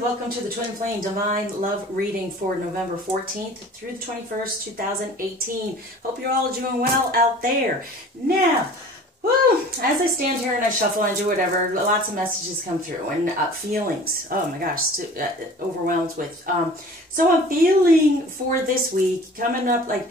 Welcome to the Twin Flame Divine Love Reading for November 14th through the 21st, 2018. Hope you're all doing well out there. Now, as I stand here and I shuffle and do whatever, lots of messages come through and feelings. Oh my gosh, overwhelmed with. So I'm feeling for this week, coming up like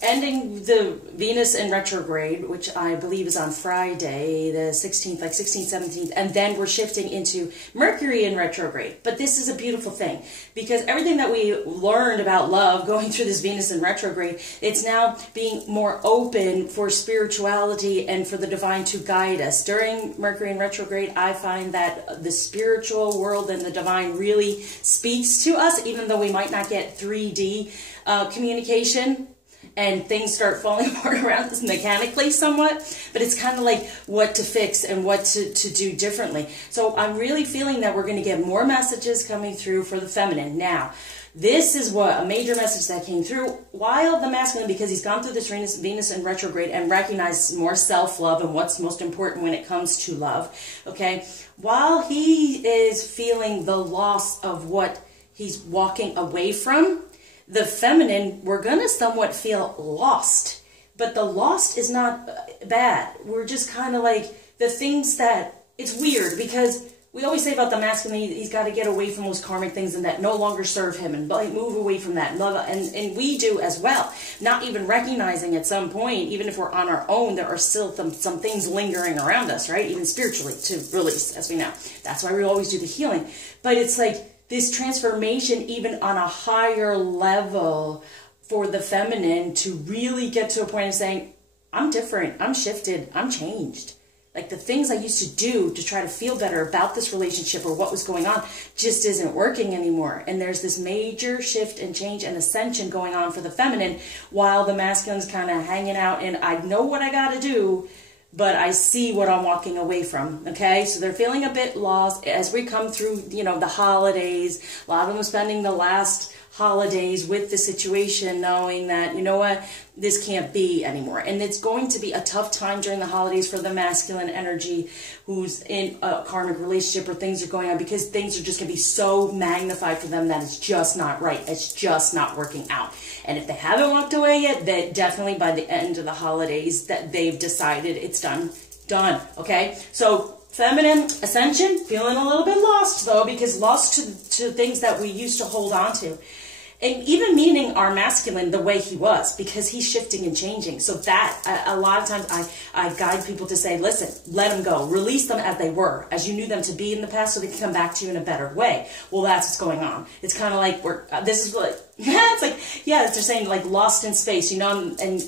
ending the Venus in retrograde, which I believe is on Friday, the 16th, like 16th, 17th, and then we're shifting into Mercury in retrograde. But this is a beautiful thing because everything that we learned about love going through this Venus in retrograde, it's now being more open for spirituality and for the divine to guide us. During Mercury in retrograde, I find that the spiritual world and the divine really speaks to us, even though we might not get 3D communication. And things start falling apart around us mechanically somewhat, but it's kind of like what to fix and what to do differently. So I'm really feeling that we're going to get more messages coming through for the feminine. Now, this is what a major message that came through while the masculine, because he's gone through this Venus in retrograde and recognized more self-love and what's most important when it comes to love, okay? While he is feeling the loss of what he's walking away from, the feminine, we're going to somewhat feel lost. But the lost is not bad. We're just kind of like the things that, it's weird because we always say about the masculine, he's got to get away from those karmic things and that no longer serve him and move away from that. And we do as well. Not even recognizing at some point, even if we're on our own, there are still some things lingering around us, right? Even spiritually to release, as we know. That's why we always do the healing. But it's like, this transformation even on a higher level for the feminine to really get to a point of saying, I'm different, I'm shifted, I'm changed. Like the things I used to do to try to feel better about this relationship or what was going on just isn't working anymore. And there's this major shift and change and ascension going on for the feminine while the masculine's kind of hanging out and I know what I got to do, but I see what I'm walking away from, okay? So they're feeling a bit lost as we come through, you know, the holidays. A lot of them spending the last holidays with the situation knowing that, you know what, this can't be anymore. And it's going to be a tough time during the holidays for the masculine energy who's in a karmic relationship or things are going on because things are just going to be so magnified for them that it's just not right. It's just not working out. And if they haven't walked away yet, that definitely by the end of the holidays that they've decided it's done, okay? So feminine ascension, feeling a little bit lost though, because lost to things that we used to hold on to. And even meaning our masculine the way he was, because he's shifting and changing. So that, a lot of times I guide people to say, listen, let them go. Release them as they were, as you knew them to be in the past so they can come back to you in a better way. Well, that's what's going on. It's kind of like, this is what, it's like, yeah, they're saying like lost in space, you know, and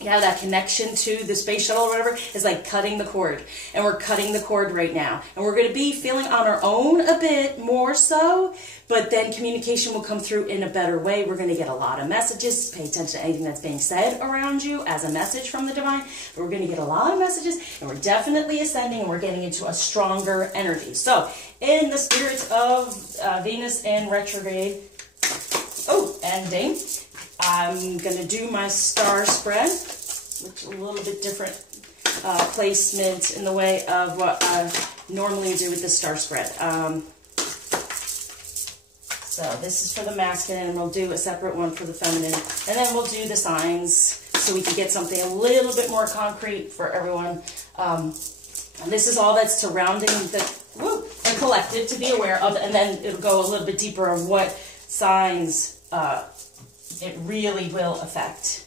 yeah, that connection to the space shuttle or whatever is like cutting the cord. And we're cutting the cord right now. And we're going to be feeling on our own a bit more so, but then communication will come through in a better way. We're going to get a lot of messages. Pay attention to anything that's being said around you as a message from the divine. But we're going to get a lot of messages, and we're definitely ascending, and we're getting into a stronger energy. So, in the spirit of Venus in retrograde, ending, I'm going to do my star spread, which is a little bit different placement in the way of what I normally do with the star spread. So this is for the masculine, and we'll do a separate one for the feminine. And then we'll do the signs so we can get something a little bit more concrete for everyone. And this is all that's surrounding the collective to be aware of, and then it'll go a little bit deeper of what signs it really will affect.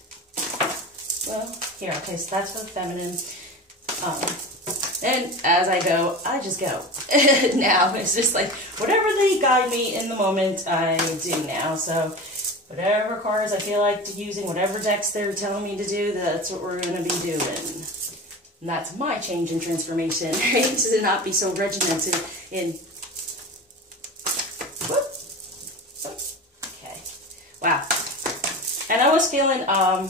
Well, here, okay, so that's for the feminine. And as I go, I just go. Now, it's just like, whatever they guide me in the moment, I do now. So, whatever cards I feel like using, whatever decks they're telling me to do, that's what we're going to be doing. And that's my change and transformation, right? To not be so regimented in... Okay. Wow. And I was feeling, I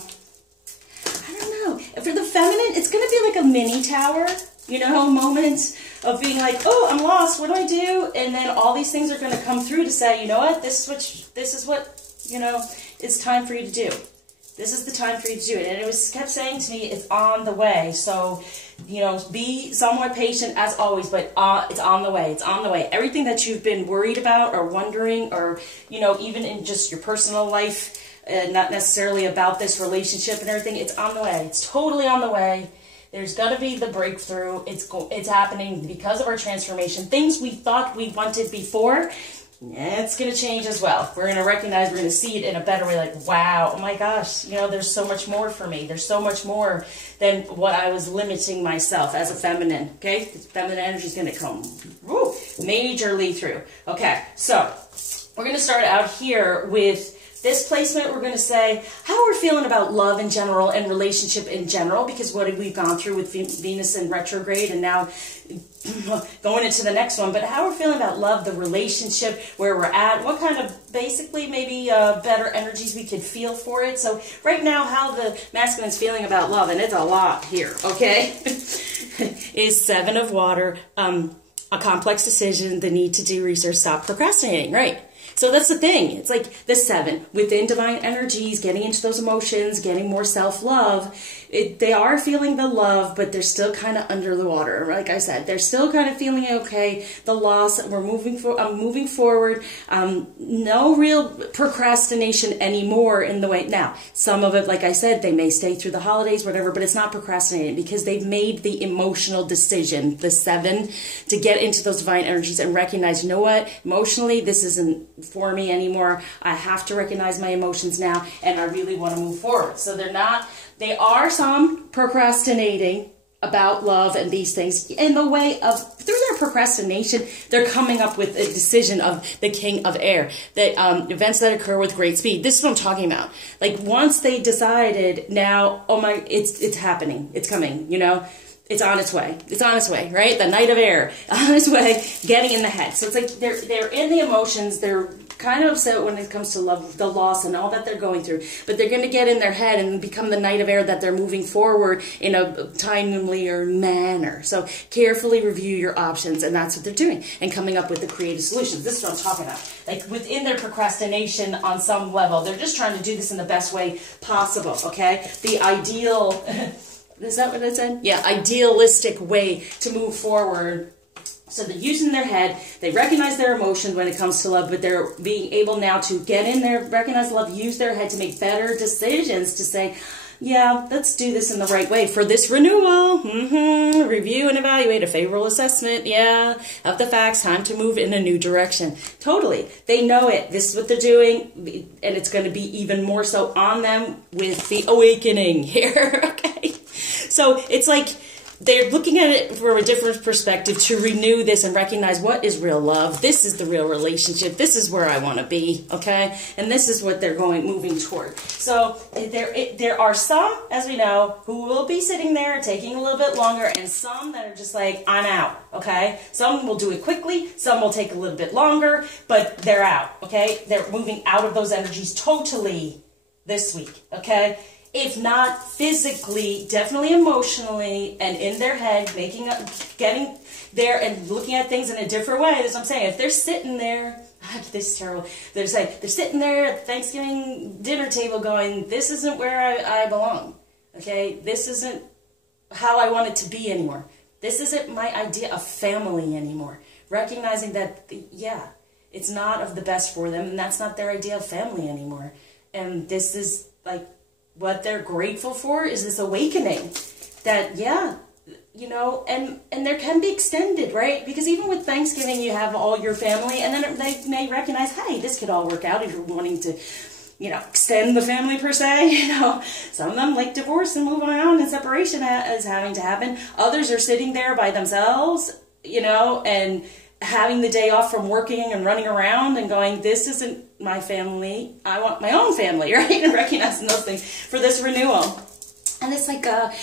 don't know, for the feminine, it's going to be like a mini tower, you know, moment of being like, oh, I'm lost, what do I do? And then all these things are going to come through to say, you know what, this is what, you know, it's time for you to do. This is the time for you to do it. And it was kept saying to me, it's on the way. So, you know, be somewhat patient as always, but it's on the way. It's on the way. Everything that you've been worried about or wondering, or, you know, even in just your personal life, not necessarily about this relationship and everything, it's on the way. It's totally on the way. There's going to be the breakthrough. It's happening because of our transformation. Things we thought we wanted before, it's going to change as well. We're going to recognize, we're going to see it in a better way, like, wow, oh my gosh, you know, there's so much more for me. There's so much more than what I was limiting myself as a feminine, okay? The feminine energy is going to come majorly through. Okay, so we're going to start out here with this placement. We're going to say how we're feeling about love in general and relationship in general, because what we've gone through with Venus in retrograde and now going into the next one, but how we're feeling about love, the relationship, where we're at, what kind of basically maybe better energies we could feel for it. So right now, how the masculine's feeling about love, and it's a lot here, okay, is 7 of water, a complex decision, the need to do research, stop procrastinating, right? So that's the thing. It's like the 7 within divine energies, getting into those emotions, getting more self-love. They are feeling the love, but they're still kind of under the water. Like I said, they're still kind of feeling okay. The loss, we're moving forward. No real procrastination anymore in the way. Now, some of it, like I said, they may stay through the holidays, whatever, but it's not procrastinating because they've made the emotional decision, the 7, to get into those divine energies and recognize, you know what, emotionally, this isn't for me anymore. I have to recognize my emotions now, and I really want to move forward. So they are some procrastinating about love and these things in the way of, through their procrastination, they're coming up with a decision of the King of Air, that events that occur with great speed. This is what I'm talking about. Like once they decided, now, oh my, it's happening, it's coming, you know. It's on its way. It's on its way, right? The Knight of Air, on its way, getting in the head. So it's like they're in the emotions. They're kind of upset when it comes to love, the loss, and all that they're going through. But they're going to get in their head and become the Knight of Air that they're moving forward in a timelier manner. So carefully review your options, and that's what they're doing, and coming up with the creative solutions. This is what I'm talking about. Like within their procrastination on some level, they're just trying to do this in the best way possible, okay? The ideal... Is that what it said? Yeah, idealistic way to move forward. So they're using their head, they recognize their emotions when it comes to love, but they're being able now to get in there, recognize love, use their head to make better decisions, to say, yeah, let's do this in the right way for this renewal. Review and evaluate a favorable assessment, yeah, of the facts, time to move in a new direction. Totally. They know it. This is what they're doing, and it's going to be even more so on them with the awakening here, okay? So it's like they're looking at it from a different perspective to renew this and recognize what is real love. This is the real relationship. This is where I want to be, okay? And this is what they're moving toward. So there are some, as we know, who will be sitting there taking a little bit longer, and some that are just like, I'm out, okay? Some will do it quickly. Some will take a little bit longer, but they're out, okay? They're moving out of those energies totally this week, okay? If not physically, definitely emotionally, and in their head, getting there and looking at things in a different way. That's what I'm saying. If they're sitting there, this is terrible. They're sitting there at the Thanksgiving dinner table going, this isn't where I belong. Okay? This isn't how I want it to be anymore. This isn't my idea of family anymore. Recognizing that, yeah, it's not of the best for them, and that's not their idea of family anymore. And this is like, what they're grateful for is this awakening that, yeah, you know, and there can be extended, right? Because even with Thanksgiving, you have all your family, and then they may recognize, hey, this could all work out if you're wanting to, you know, extend the family per se. You know, some of them like divorce and moving on, and separation is having to happen. Others are sitting there by themselves, you know, and having the day off from working and running around and going, this isn't my family, I want my own family, right? And recognizing those things for this renewal. And it's like a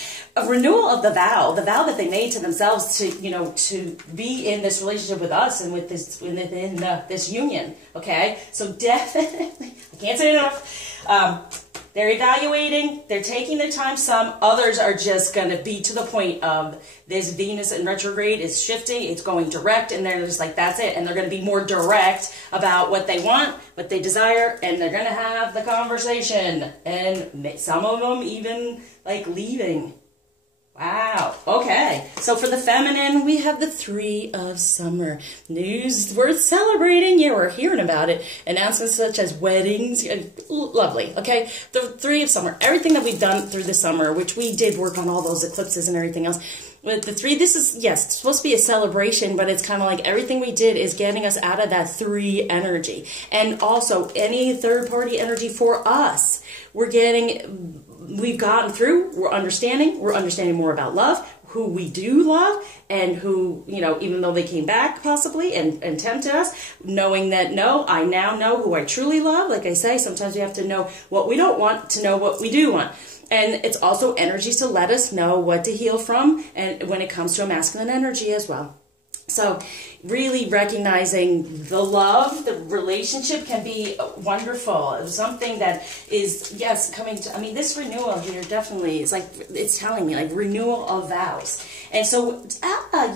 renewal of the vow that they made to themselves to, you know, to be in this relationship with us and with this, this union, okay? So definitely, I can't say enough, They're evaluating, they're taking their time. Some others are just going to be to the point of this Venus in retrograde is shifting, it's going direct, and they're just like, that's it. And they're going to be more direct about what they want, what they desire, and they're going to have the conversation. And some of them even like leaving. Wow. Okay. So for the feminine, we have the 3 of Summer. News worth celebrating. Yeah, we're hearing about it. Announcements such as weddings. Lovely. Okay. The 3 of Summer. Everything that we've done through the summer, which we did work on all those eclipses and everything else. With the 3, this is, yes, it's supposed to be a celebration, but it's kind of like everything we did is getting us out of that 3 energy. And also any third-party energy for us. We've gotten through, we're understanding more about love, who we do love, and who, you know, even though they came back possibly and tempted us, knowing that, no, I now know who I truly love. Like I say, sometimes we have to know what we don't want to know what we do want. And it's also energies to let us know what to heal from, and when it comes to a masculine energy as well. So really recognizing the love, the relationship can be wonderful. Something that is, yes, coming to, I mean, this renewal here definitely is like, it's telling me like renewal of vows. And so,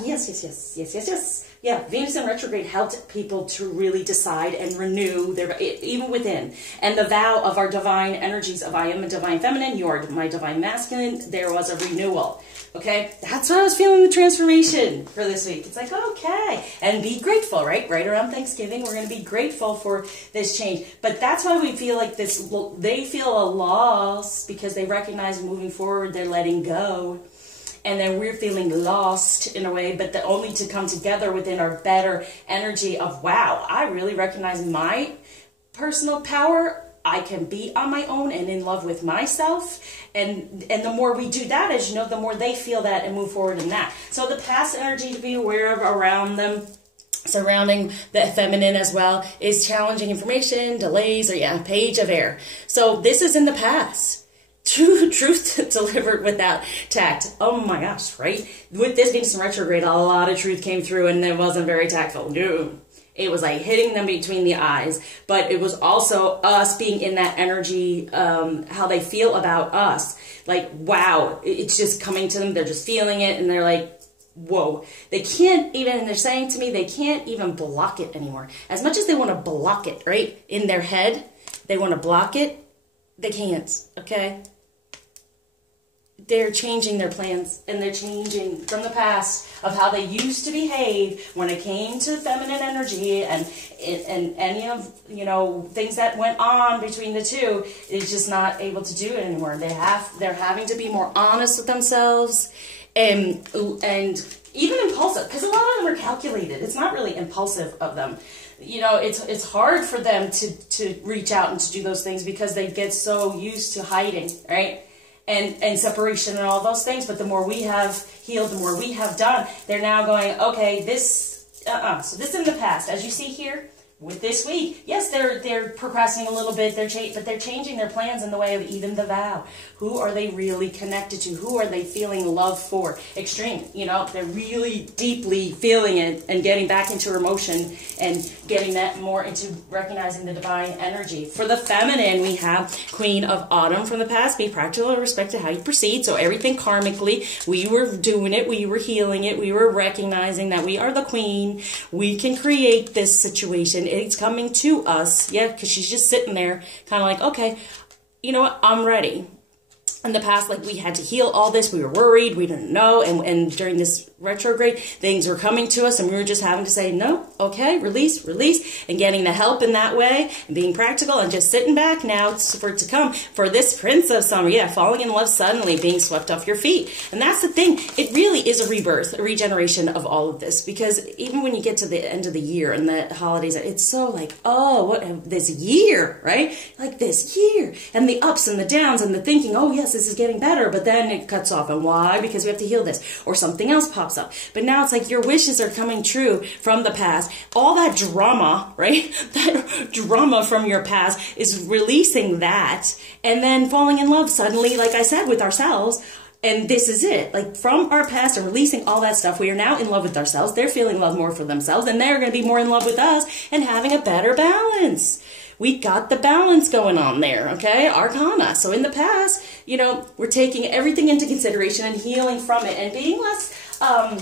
yes. Yeah, Venus in retrograde helped people to really decide and renew their, even within. And the vow of our divine energies of I am a divine feminine, you are my divine masculine, there was a renewal. Okay, that's what I was feeling the transformation for this week. It's like, okay, and be grateful, right? Right around Thanksgiving, we're going to be grateful for this change. But that's why we feel like this, they feel a loss because they recognize moving forward, they're letting go. And then we're feeling lost in a way, but only to come together within our better energy of, wow, I really recognize my personal power. I can be on my own and in love with myself. And the more we do that, as you know, the more they feel that and move forward in that. So the past energy to be aware of around them, surrounding the feminine as well, is challenging information, delays, or yeah, page of air. So this is in the past. Truth delivered without tact. Oh my gosh, right? With this Venus in retrograde, a lot of truth came through and it wasn't very tactful. No. It was like hitting them between the eyes, but it was also us being in that energy, how they feel about us. Like, wow, it's just coming to them. They're just feeling it and they're like, whoa. They can't even, they're saying to me, they can't even block it anymore. As much as they want to block it, right? In their head, they want to block it. They can't, okay? They're changing their plans, and they're changing from the past of how they used to behave when it came to feminine energy and any of, you know, things that went on between the two. Is just not able to do it anymore. They're having to be more honest with themselves and even impulsive, because a lot of them are calculated. It's not really impulsive of them. You know, it's hard for them to reach out and to do those things because they get so used to hiding, right? And separation and all those things. But the more we have healed, the more we have done, they're now going, okay, this, so this in the past, as you see here, with this week, yes, they're procrastinating a little bit, but they're changing their plans in the way of even the vow. Who are they really connected to? Who are they feeling love for? Extreme, you know, they're really deeply feeling it and getting back into emotion and getting that more into recognizing the divine energy. For the feminine, we have Queen of Autumn from the past. Be practical in respect to how you proceed. So everything karmically, we were doing it, we were healing it, we were recognizing that we are the queen. We can create this situation. It's coming to us, yeah, because she's just sitting there kind of like, okay, you know what, I'm ready. In the past, like, we had to heal all this. We were worried. We didn't know. And during this retrograde, things were coming to us, and we were just having to say, no, okay, release, and getting the help in that way, and being practical, and just sitting back now for it to come. For this Prince of Summer, yeah, falling in love suddenly, being swept off your feet. And that's the thing. It really is a rebirth, a regeneration of all of this, because even when you get to the end of the year and the holidays, it's so like, oh, what, this year, right? Like this year, and the ups and the downs, and the thinking, oh, yes, this is getting better, but then it cuts off. And why? Because we have to heal this, or something else pops up. But now it's like your wishes are coming true from the past. All that drama, right? That drama from your past is releasing that, and then falling in love suddenly, like I said, with ourselves. And this is it. Like, from our past and releasing all that stuff, we are now in love with ourselves. They're feeling love more for themselves, and they're going to be more in love with us and having a better balance. We got the balance going on there, okay? Arcana. So in the past, you know, we're taking everything into consideration and healing from it and being less, I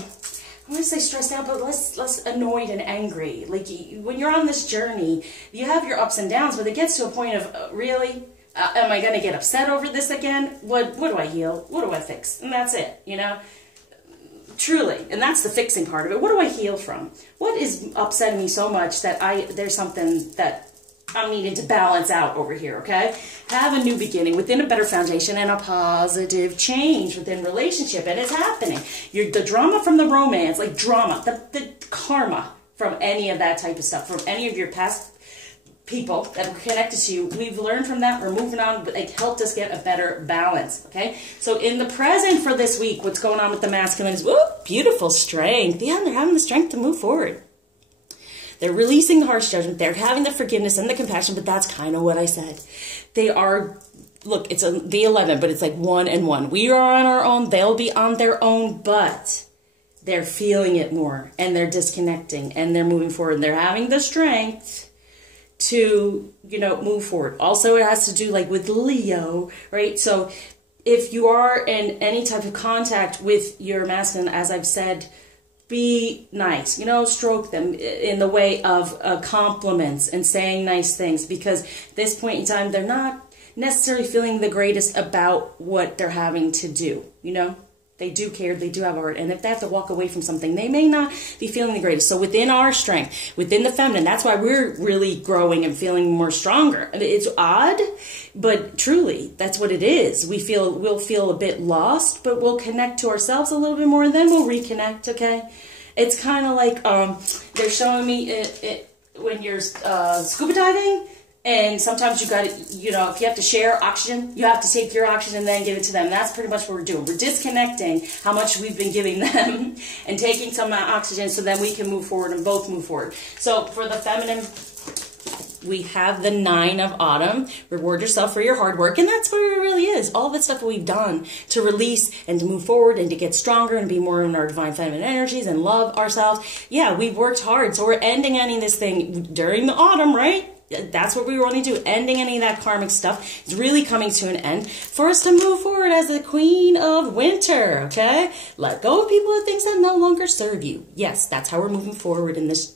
want to say stressed out, but less annoyed and angry. Like, when you're on this journey, you have your ups and downs, but it gets to a point of, really? Am I going to get upset over this again? What do I heal? What do I fix? And that's it, you know? Truly. And that's the fixing part of it. What do I heal from? What is upsetting me so much that there's something that I'm needing to balance out over here, okay? Have a new beginning within a better foundation and a positive change within relationship. And it's happening. The drama from the romance, like drama, the karma from any of that type of stuff, from any of your past people that were connected to you, we've learned from that, we're moving on, but it helped us get a better balance, okay? So in the present for this week, what's going on with the masculine is, whoop, beautiful strength. Yeah, they're having the strength to move forward. They're releasing the harsh judgment. They're having the forgiveness and the compassion, but that's kind of what I said. They are, look, it's the 11, but it's like 1 and 1. We are on our own. They'll be on their own, but they're feeling it more, and they're disconnecting, and they're moving forward. They're having the strength to, you know, move forward. Also, it has to do like with Leo, right? So if you are in any type of contact with your masculine, as I've said, be nice, you know, stroke them in the way of compliments and saying nice things, because at this point in time, they're not necessarily feeling the greatest about what they're having to do, you know? They do care, they do have a heart, and if they have to walk away from something, they may not be feeling the greatest. So within our strength, within the feminine, that's why we're really growing and feeling more stronger. It's odd, but truly, that's what it is. We'll feel a bit lost, but we'll connect to ourselves a little bit more, and then we'll reconnect, okay? It's kind of like, they're showing me it when you're scuba diving, and sometimes you got to, you know, if you have to share oxygen, you have to take your oxygen and then give it to them. That's pretty much what we're doing. We're disconnecting how much we've been giving them and taking some oxygen so then we can move forward and both move forward. So for the feminine, we have the 9 of Autumn. Reward yourself for your hard work. And that's what it really is. All the stuff that we've done to release and to move forward and to get stronger and be more in our divine feminine energies and love ourselves. Yeah, we've worked hard. So we're ending this thing during the autumn, right? That's what we were only do. Ending any of that karmic stuff is really coming to an end for us to move forward as the queen of winter, okay? Let go of people and things that no longer serve you. Yes, that's how we're moving forward in this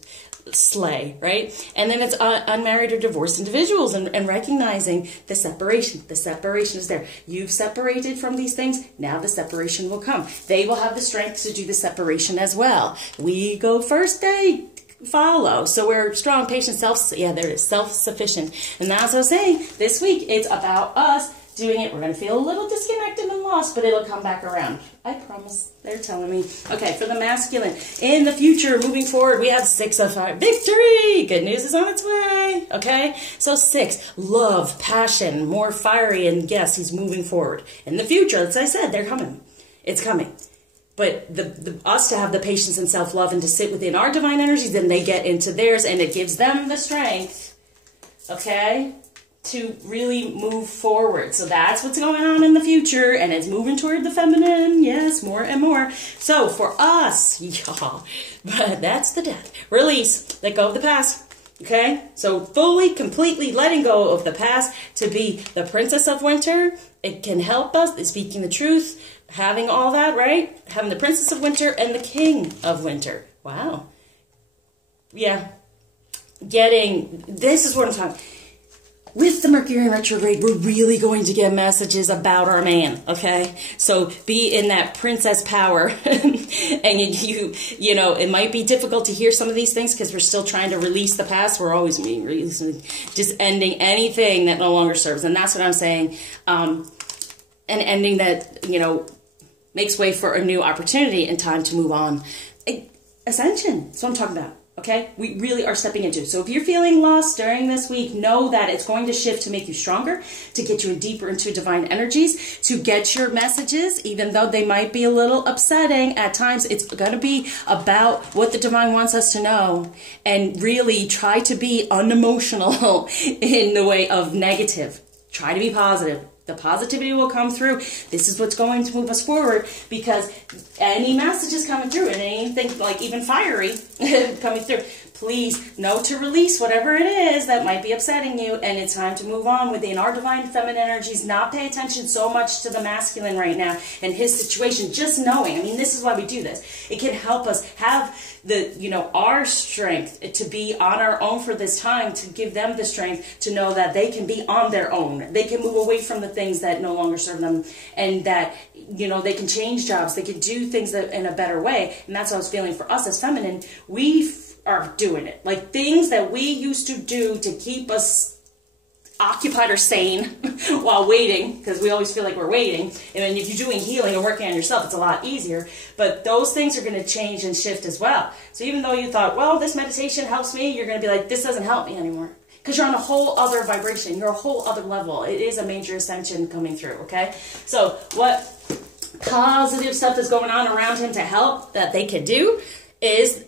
sleigh, right? And then it's unmarried or divorced individuals and recognizing the separation. The separation is there. You've separated from these things. Now the separation will come. They will have the strength to do the separation as well. We go first, they follow. So we're strong, patient, self-sufficient. And that's what I was saying. This week, it's about us doing it. We're going to feel a little disconnected and lost, but it'll come back around. I promise. They're telling me. Okay, for the masculine. In the future, moving forward, we have 6 of Fire. Victory! Good news is on its way. Okay? So 6, love, passion, more fiery, and yes, he's moving forward. In the future, as I said, they're coming. It's coming. But us to have the patience and self-love and to sit within our divine energies, then they get into theirs, and it gives them the strength, okay, to really move forward. So that's what's going on in the future, and it's moving toward the feminine, yes, more and more. So for us, y'all, but that's the death. Release, let go of the past, okay? So fully, completely letting go of the past to be the princess of winter. It can help us, speaking the truth, having all that, right? Having the princess of winter and the king of winter. Wow. Yeah. This is what I'm talking. With the Mercury retrograde, we're really going to get messages about our man, okay? So be in that princess power. And you know, it might be difficult to hear some of these things because we're still trying to release the past. We're always releasing, just ending anything that no longer serves. And that's what I'm saying. An ending that, you know, makes way for a new opportunity and time to move on. Ascension, that's what I'm talking about, okay? We really are stepping into it. So if you're feeling lost during this week, know that it's going to shift to make you stronger, to get you deeper into divine energies, to get your messages, even though they might be a little upsetting at times. It's going to be about what the divine wants us to know, and really try to be unemotional in the way of negative. Try to be positive. The positivity will come through. This is what's going to move us forward, because any messages coming through and anything like even fiery coming through, please know to release whatever it is that might be upsetting you, and it's time to move on within our divine feminine energies, not pay attention so much to the masculine right now and his situation. Just knowing, I mean, this is why we do this. It can help us have the, our strength to be on our own for this time, to give them the strength to know that they can be on their own. They can move away from the things that no longer serve them, and that, they can change jobs. They can do things that in a better way. And that's what I was feeling for us as feminine. We are doing it. Like things that we used to do to keep us occupied or sane while waiting, because we always feel like we're waiting. And if you're doing healing and working on yourself, it's a lot easier. But those things are going to change and shift as well. So even though you thought, well, this meditation helps me, you're going to be like, this doesn't help me anymore. Because you're on a whole other vibration. You're a whole other level. It is a major ascension coming through, okay? So what positive stuff is going on around him to help that they can do is,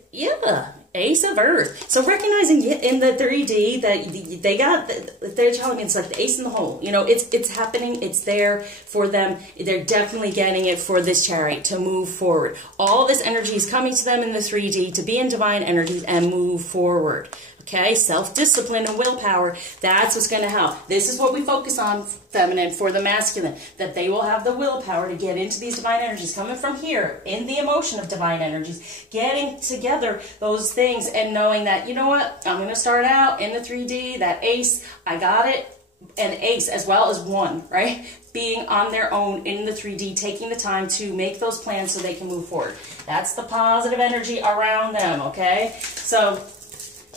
Ace of Earth. So recognizing in the 3D that they're telling me it's like the ace in the hole. It's happening. It's there for them. They're definitely getting it for this chariot to move forward. All this energy is coming to them in the 3D to be in divine energies and move forward. Okay, self-discipline and willpower, that's what's going to help. This is what we focus on, feminine, for the masculine, that they will have the willpower to get into these divine energies, coming from here, in the emotion of divine energies, getting together those things and knowing that, you know what, I'm going to start out in the 3D, that ace, I got it, and ace as well as one, right? Being on their own in the 3D, taking the time to make those plans so they can move forward. That's the positive energy around them, okay? So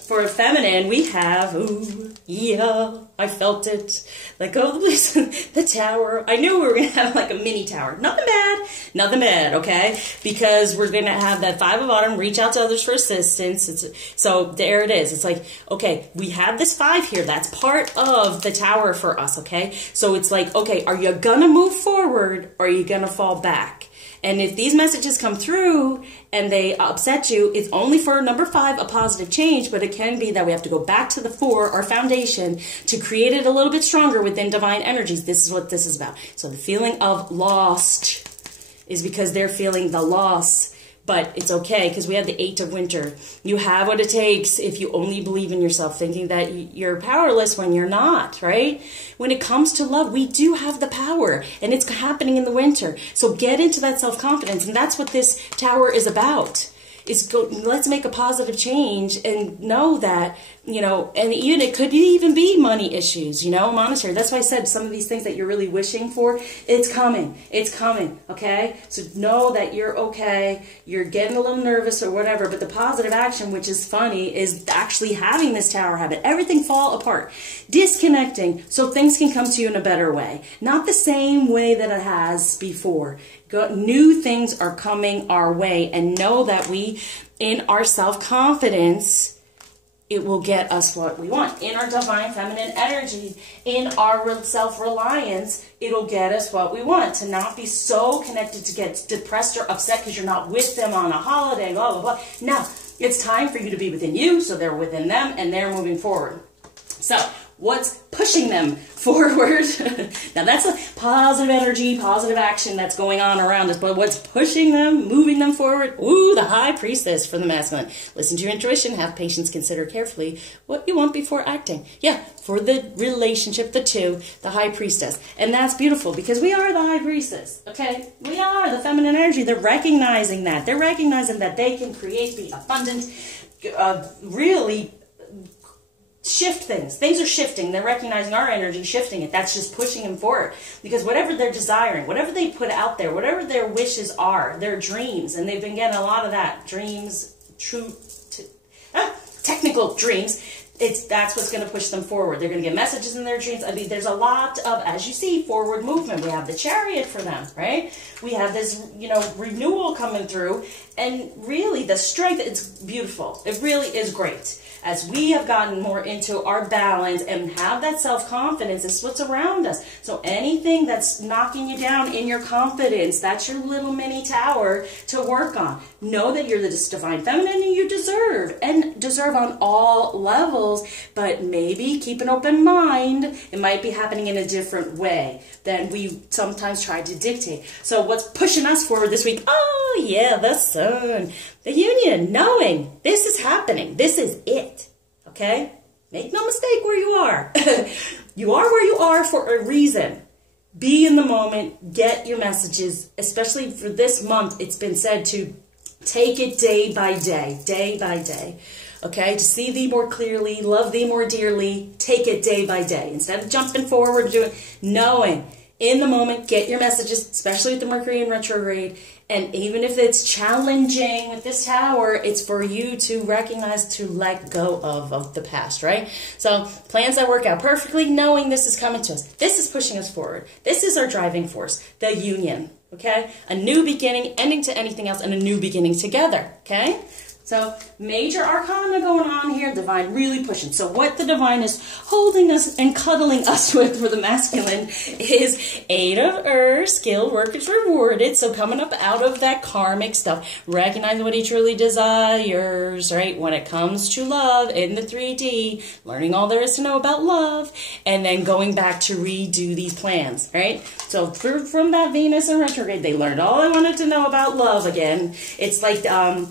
for feminine, we have, I felt it. Like, the tower. I knew we were going to have like a mini tower. Nothing bad, okay? Because we're going to have that 5 of Autumn, reach out to others for assistance. So there it is. It's like, okay, we have this 5 here. That's part of the tower for us, okay? So it's like, okay, are you going to move forward or are you going to fall back? And if these messages come through and they upset you, it's only for number 5, a positive change, but it can be that we have to go back to the 4, our foundation, to create it a little bit stronger within divine energies. This is what this is about. So the feeling of lost is because they're feeling the loss. But it's okay, because we have the 8 of Winter. You have what it takes if you only believe in yourself, thinking that you're powerless when you're not, right? When it comes to love, we do have the power, and it's happening in the winter. So get into that self-confidence, and that's what this tower is about. Let's make a positive change and know that, and even it could even be money issues, monetary. That's why I said some of these things that you're really wishing for, it's coming, okay? So know that you're okay, you're getting a little nervous or whatever, but the positive action, which is funny, is actually having this tower habit. Everything fall apart, disconnecting so things can come to you in a better way. Not the same way that it has before. New things are coming our way, and know that we, in our self-confidence, it will get us what we want. In our divine feminine energy, in our self-reliance, it'll get us what we want. To not be so connected to get depressed or upset because you're not with them on a holiday, blah, blah, blah. Now, it's time for you to be within you, so they're within them, and they're moving forward. So, what's pushing them forward? Now that's a positive energy, positive action that's going on around us, but what's pushing them, moving them forward? Ooh, the High Priestess for the masculine. Listen to your intuition, have patience, consider carefully what you want before acting. Yeah, for the relationship, the 2, the High Priestess. And that's beautiful because we are the High Priestess, okay? We are the feminine energy. They're recognizing that. They're recognizing that they can create the abundant, really shift things. Things are shifting. They're recognizing our energy, shifting it. That's just pushing them forward. Because whatever they're desiring, whatever they put out there, whatever their wishes are, their dreams, and they've been getting a lot of that, dreams, technical dreams, that's what's going to push them forward. They're going to get messages in their dreams. I mean, there's a lot of, as you see, forward movement. We have the Chariot for them, right? We have this, renewal coming through, and really the strength, it's beautiful. It really is great. As we have gotten more into our balance and have that self-confidence, this is what's around us. So anything that's knocking you down in your confidence, that's your little mini tower to work on. Know that you're the divine feminine and you deserve on all levels goals, but maybe keep an open mind. It might be happening in a different way than we sometimes try to dictate. So what's pushing us forward this week? Oh yeah, the sun, the union, knowing this is happening. This is it, okay? Make no mistake where you are. You are where you are for a reason. Be in the moment, get your messages, especially for this month. It's been said to take it day by day, okay? To see thee more clearly, love thee more dearly, take it day by day. Instead of jumping forward, knowing, in the moment, get your messages, especially with the Mercury in retrograde. And even if it's challenging with this tower, it's for you to recognize, to let go of the past, right? So plans that work out perfectly, knowing this is coming to us. This is pushing us forward. This is our driving force, the union, okay? A new beginning, ending to anything else, and a new beginning together, okay? So major arcana going on here, divine really pushing. So what the divine is holding us and cuddling us with for the masculine is 8 of Earth, skilled work is rewarded. So coming up out of that karmic stuff, recognizing what he truly desires, right? When it comes to love in the 3D, learning all there is to know about love, and then going back to redo these plans, right? So from that Venus in retrograde, they learned all I wanted to know about love again. It's like, I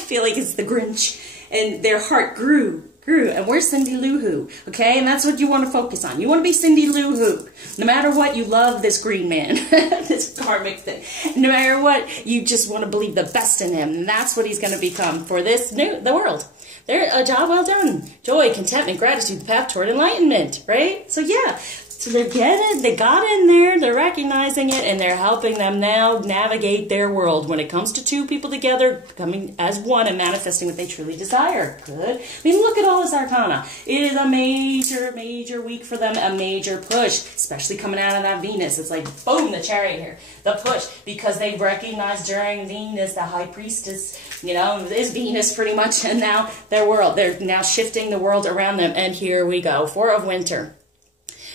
feel like it's the Grinch, and their heart grew, and we're Cindy Lou Who, okay? And that's what you want to focus on. You want to be Cindy Lou Who. No matter what, you love this green man, this karmic thing. No matter what, you just want to believe the best in him, and that's what he's going to become for the world. They're a job well done. Joy, contentment, gratitude, the path toward enlightenment, right? So yeah. So they got in there, they're recognizing it, and they're helping them now navigate their world when it comes to two people together, coming as one and manifesting what they truly desire. Good. I mean, look at all this arcana. It is a major, major week for them, a major push, especially coming out of that Venus. It's like, boom, the chariot here, the push, because they recognized during Venus, the high priestess, you know, is Venus pretty much, and now their world. They're now shifting the world around them, and here we go, 4 of Winter.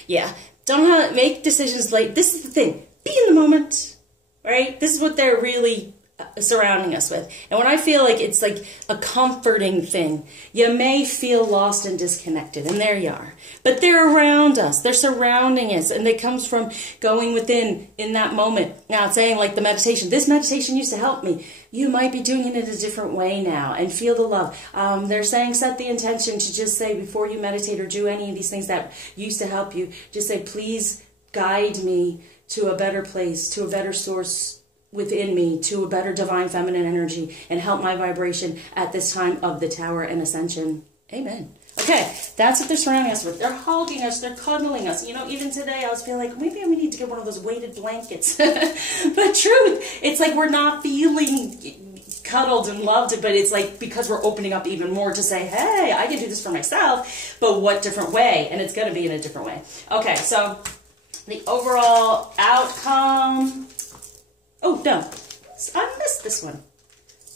Yeah, don't make decisions late. This is the thing. Be in the moment, right? This is what they're really surrounding us with. And when I feel like it's like a comforting thing, you may feel lost and disconnected, and there you are. But they're around us. They're surrounding us, and it comes from going within in that moment. Now, it's saying like the meditation. This meditation used to help me. You might be doing it in a different way now, and feel the love. They're saying set the intention to just say before you meditate or do any of these things that used to help you, just say, please guide me to a better place, to a better source within me, to a better divine feminine energy, and help my vibration at this time of the tower and ascension. Amen. Okay, that's what they're surrounding us with. They're hugging us, they're cuddling us. You know, even today I was feeling like maybe we need to get one of those weighted blankets. But truth, it's like we're not feeling cuddled and loved, but it's like because we're opening up even more to say, hey, I can do this for myself, but what different way? And it's going to be in a different way. Okay, so the overall outcome. Oh, no, I missed this one.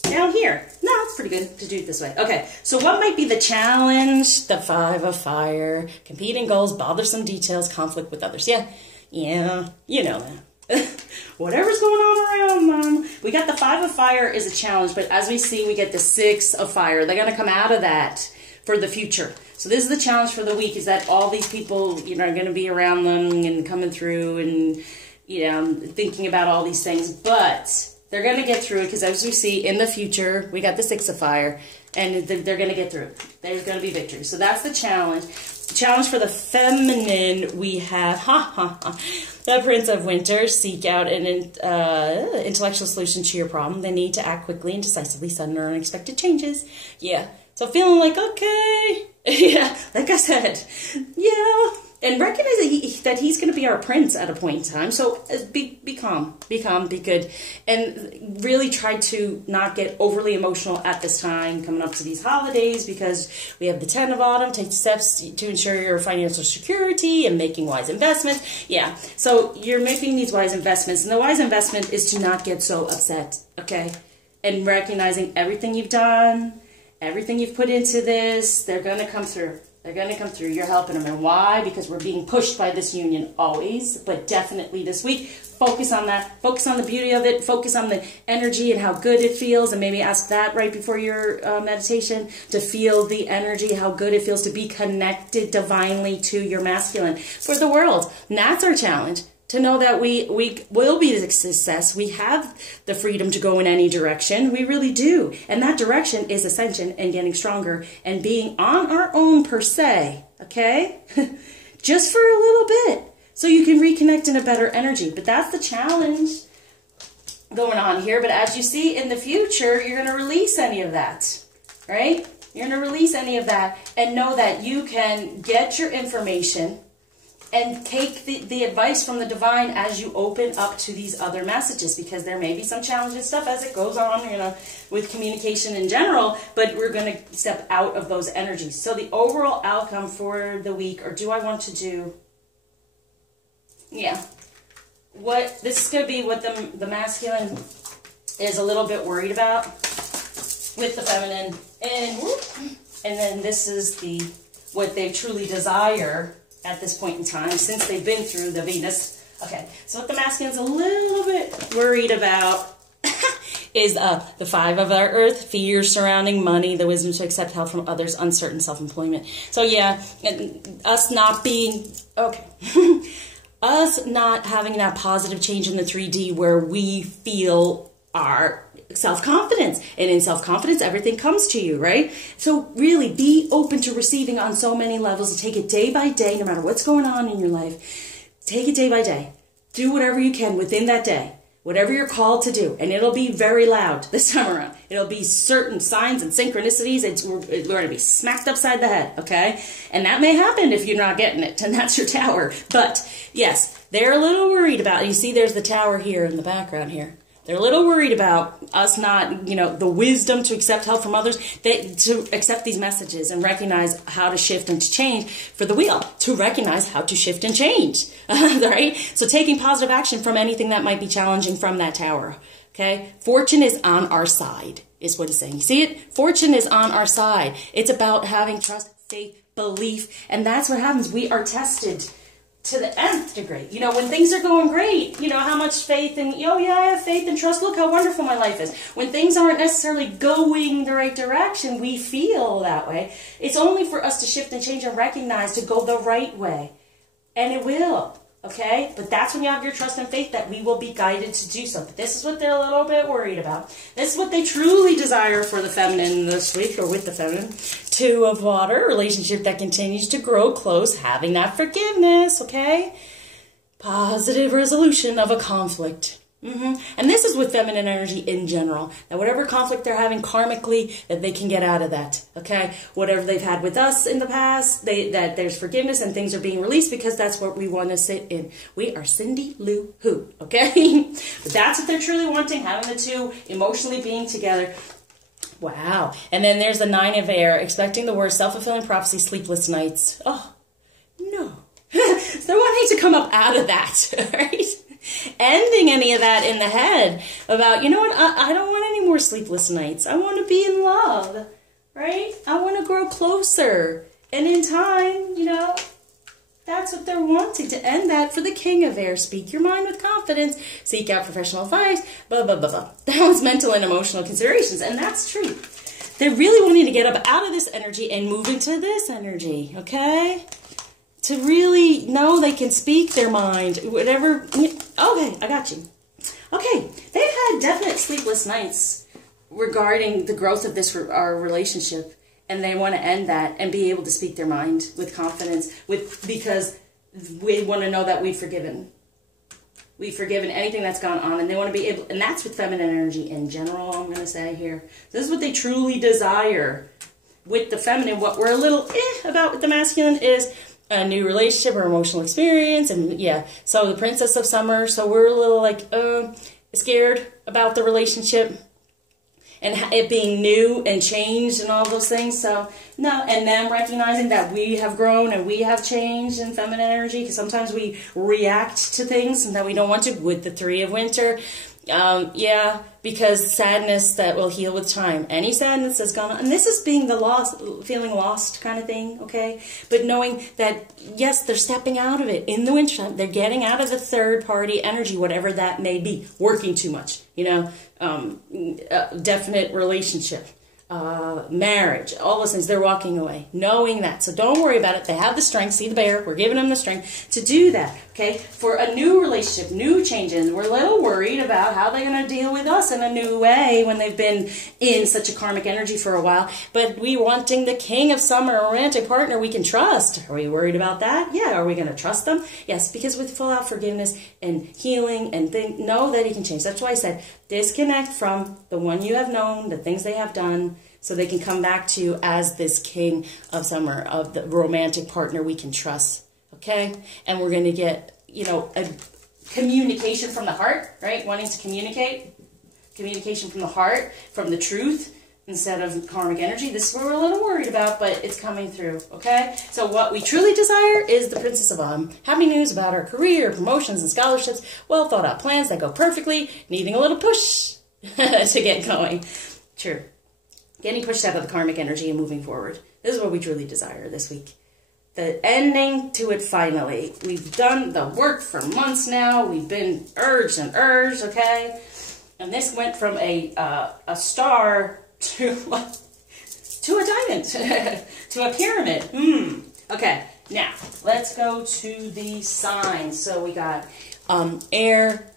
Down here. No, it's pretty good to do it this way. Okay, so what might be the challenge? The 5 of Fire, competing goals, bothersome details, conflict with others. Yeah, you know that. Whatever's going on around them. We got the 5 of Fire is a challenge, but as we see, we get the 6 of Fire. They're going to come out of that for the future. So this is the challenge for the week, is that all these people, you know, are going to be around them and coming through and, you know, thinking about all these things, but they're going to get through it, because as we see in the future, we got the 6 of Fire, and they're going to get through it. There's going to be victory. So that's the challenge. The challenge for the feminine, we have, the Prince of Winter. Seek out an intellectual solution to your problem. They need to act quickly and decisively, sudden or unexpected changes. Yeah. So feeling like, okay. Yeah, like I said, yeah. And recognize that he's going to be our prince at a point in time. So be calm, be good. And really try to not get overly emotional at this time coming up to these holidays, because we have the 10 of Autumn. Take steps to ensure your financial security and making wise investments. Yeah, so you're making these wise investments. And the wise investment is to not get so upset, okay? And recognizing everything you've done, everything you've put into this, they're going to come through. They're going to come through. You're helping them. And why? Because we're being pushed by this union always, but definitely this week. Focus on that. Focus on the beauty of it. Focus on the energy and how good it feels. And maybe ask that right before your meditation, to feel the energy, how good it feels to be connected divinely to your masculine for the world. And that's our challenge. To know that we will be a success. We have the freedom to go in any direction. We really do. And that direction is ascension and getting stronger and being on our own per se. Okay? Just for a little bit. So you can reconnect in a better energy. But that's the challenge going on here. But as you see in the future, you're going to release any of that. Right? You're going to release any of that and know that you can get your information and take the advice from the divine as you open up to these other messages, because there may be some challenging stuff as it goes on, you know, with communication in general, but we're going to step out of those energies. So the overall outcome for the week, or do I want to do, yeah, what this is going to be what the masculine is a little bit worried about with the feminine, and then this is what they truly desire at this point in time, since they've been through the Venus. Okay, so what the masculine's a little bit worried about is the 5 of our Earth, fears surrounding money, the wisdom to accept help from others, uncertain self-employment. So yeah, and us not being, okay, us not having that positive change in the 3D where we feel our self-confidence, and in self-confidence everything comes to you, right? So really be open to receiving on so many levels, and take it day by day, no matter what's going on in your life. Take it day by day. Do whatever you can within that day, whatever you're called to do, and it'll be very loud this time around. It'll be certain signs and synchronicities. We're going to be smacked upside the head, okay? And that may happen if you're not getting it, and that's your tower. But yes, they're a little worried about, you see there's the tower here in the background here. They're a little worried about us not, you know, the wisdom to accept help from others, to accept these messages and recognize how to shift and to change for the wheel, to recognize how to shift and change, right? So taking positive action from anything that might be challenging from that tower, okay? Fortune is on our side, is what it's saying. You see it? Fortune is on our side. It's about having trust, faith, belief, and that's what happens. We are tested to the nth degree. You know, when things are going great, you know, how much faith and, oh yeah, I have faith and trust, look how wonderful my life is. When things aren't necessarily going the right direction, we feel that way. It's only for us to shift and change and recognize to go the right way. And it will, okay? But that's when you have your trust and faith that we will be guided to do so. But this is what they're a little bit worried about. This is what they truly desire for the feminine this week, or with the feminine. 2 of water, relationship that continues to grow close, having that forgiveness, okay? Positive resolution of a conflict. And this is with feminine energy in general. That whatever conflict they're having karmically, that they can get out of that, okay? Whatever they've had with us in the past, that there's forgiveness and things are being released, because that's what we want to sit in. We are Cindy Lou Who, okay? But that's what they're truly wanting, having the 2 emotionally being together. Wow. And then there's the 9 of air, expecting the worst, self-fulfilling prophecy, sleepless nights. Oh, no. So they're wanting to come up out of that, right? Ending any of that in the head about, you know what, I don't want any more sleepless nights. I want to be in love, right? I want to grow closer. And in time, you know, that's what they're wanting, to end that for the king of air. Speak your mind with confidence. Seek out professional advice. Blah, blah, blah, blah. Balance mental and emotional considerations. And that's true. They're really wanting to get up out of this energy and move into this energy, okay? To really know they can speak their mind, whatever. Okay, I got you. Okay, they've had definite sleepless nights regarding the growth of our relationship, and they want to end that and be able to speak their mind with confidence, because we want to know that we've forgiven. We've forgiven anything that's gone on, and they want to be able, and that's with feminine energy in general, I'm going to say here. This is what they truly desire with the feminine. What we're a little about with the masculine is a new relationship or emotional experience, and yeah, so the Princess of Summer, so we're a little like scared about the relationship and it being new and changed and all those things. So no, and them recognizing that we have grown and we have changed in feminine energy, because sometimes we react to things that we don't want to, with the 3 of winter. Yeah, because sadness that will heal with time. Any sadness that's gone on, and this is being the lost, feeling lost kind of thing, okay? But knowing that, yes, they're stepping out of it in the wintertime. They're getting out of the third-party energy, whatever that may be. Working too much, you know, definite relationship. Marriage, all those things, they're walking away, knowing that. So don't worry about it. They have the strength. See the bear? We're giving them the strength to do that, okay? For a new relationship, new changes. We're a little worried about how they're going to deal with us in a new way when they've been in such a karmic energy for a while. But we wanting the king of summer, a romantic partner we can trust. Are we worried about that? Yeah. Are we going to trust them? Yes, because with full out forgiveness and healing and know that he can change. That's why I said disconnect from the one you have known, the things they have done, so they can come back to you as this king of summer, of the romantic partner we can trust, okay? And we're going to get, you know, a communication from the heart, right? Wanting to communicate, communication from the heart, from the truth, instead of karmic energy. This is what we're a little worried about, but it's coming through, okay? So what we truly desire is the Princess of happy news about our career, promotions, and scholarships, well thought out plans that go perfectly, needing a little push to get going. Sure. Getting pushed out of the karmic energy and moving forward. This is what we truly desire this week. The ending to it finally. We've done the work for months now. We've been urged and urged, okay? And this went from a star to a diamond, to a pyramid. Okay, now let's go to the signs. So we got air,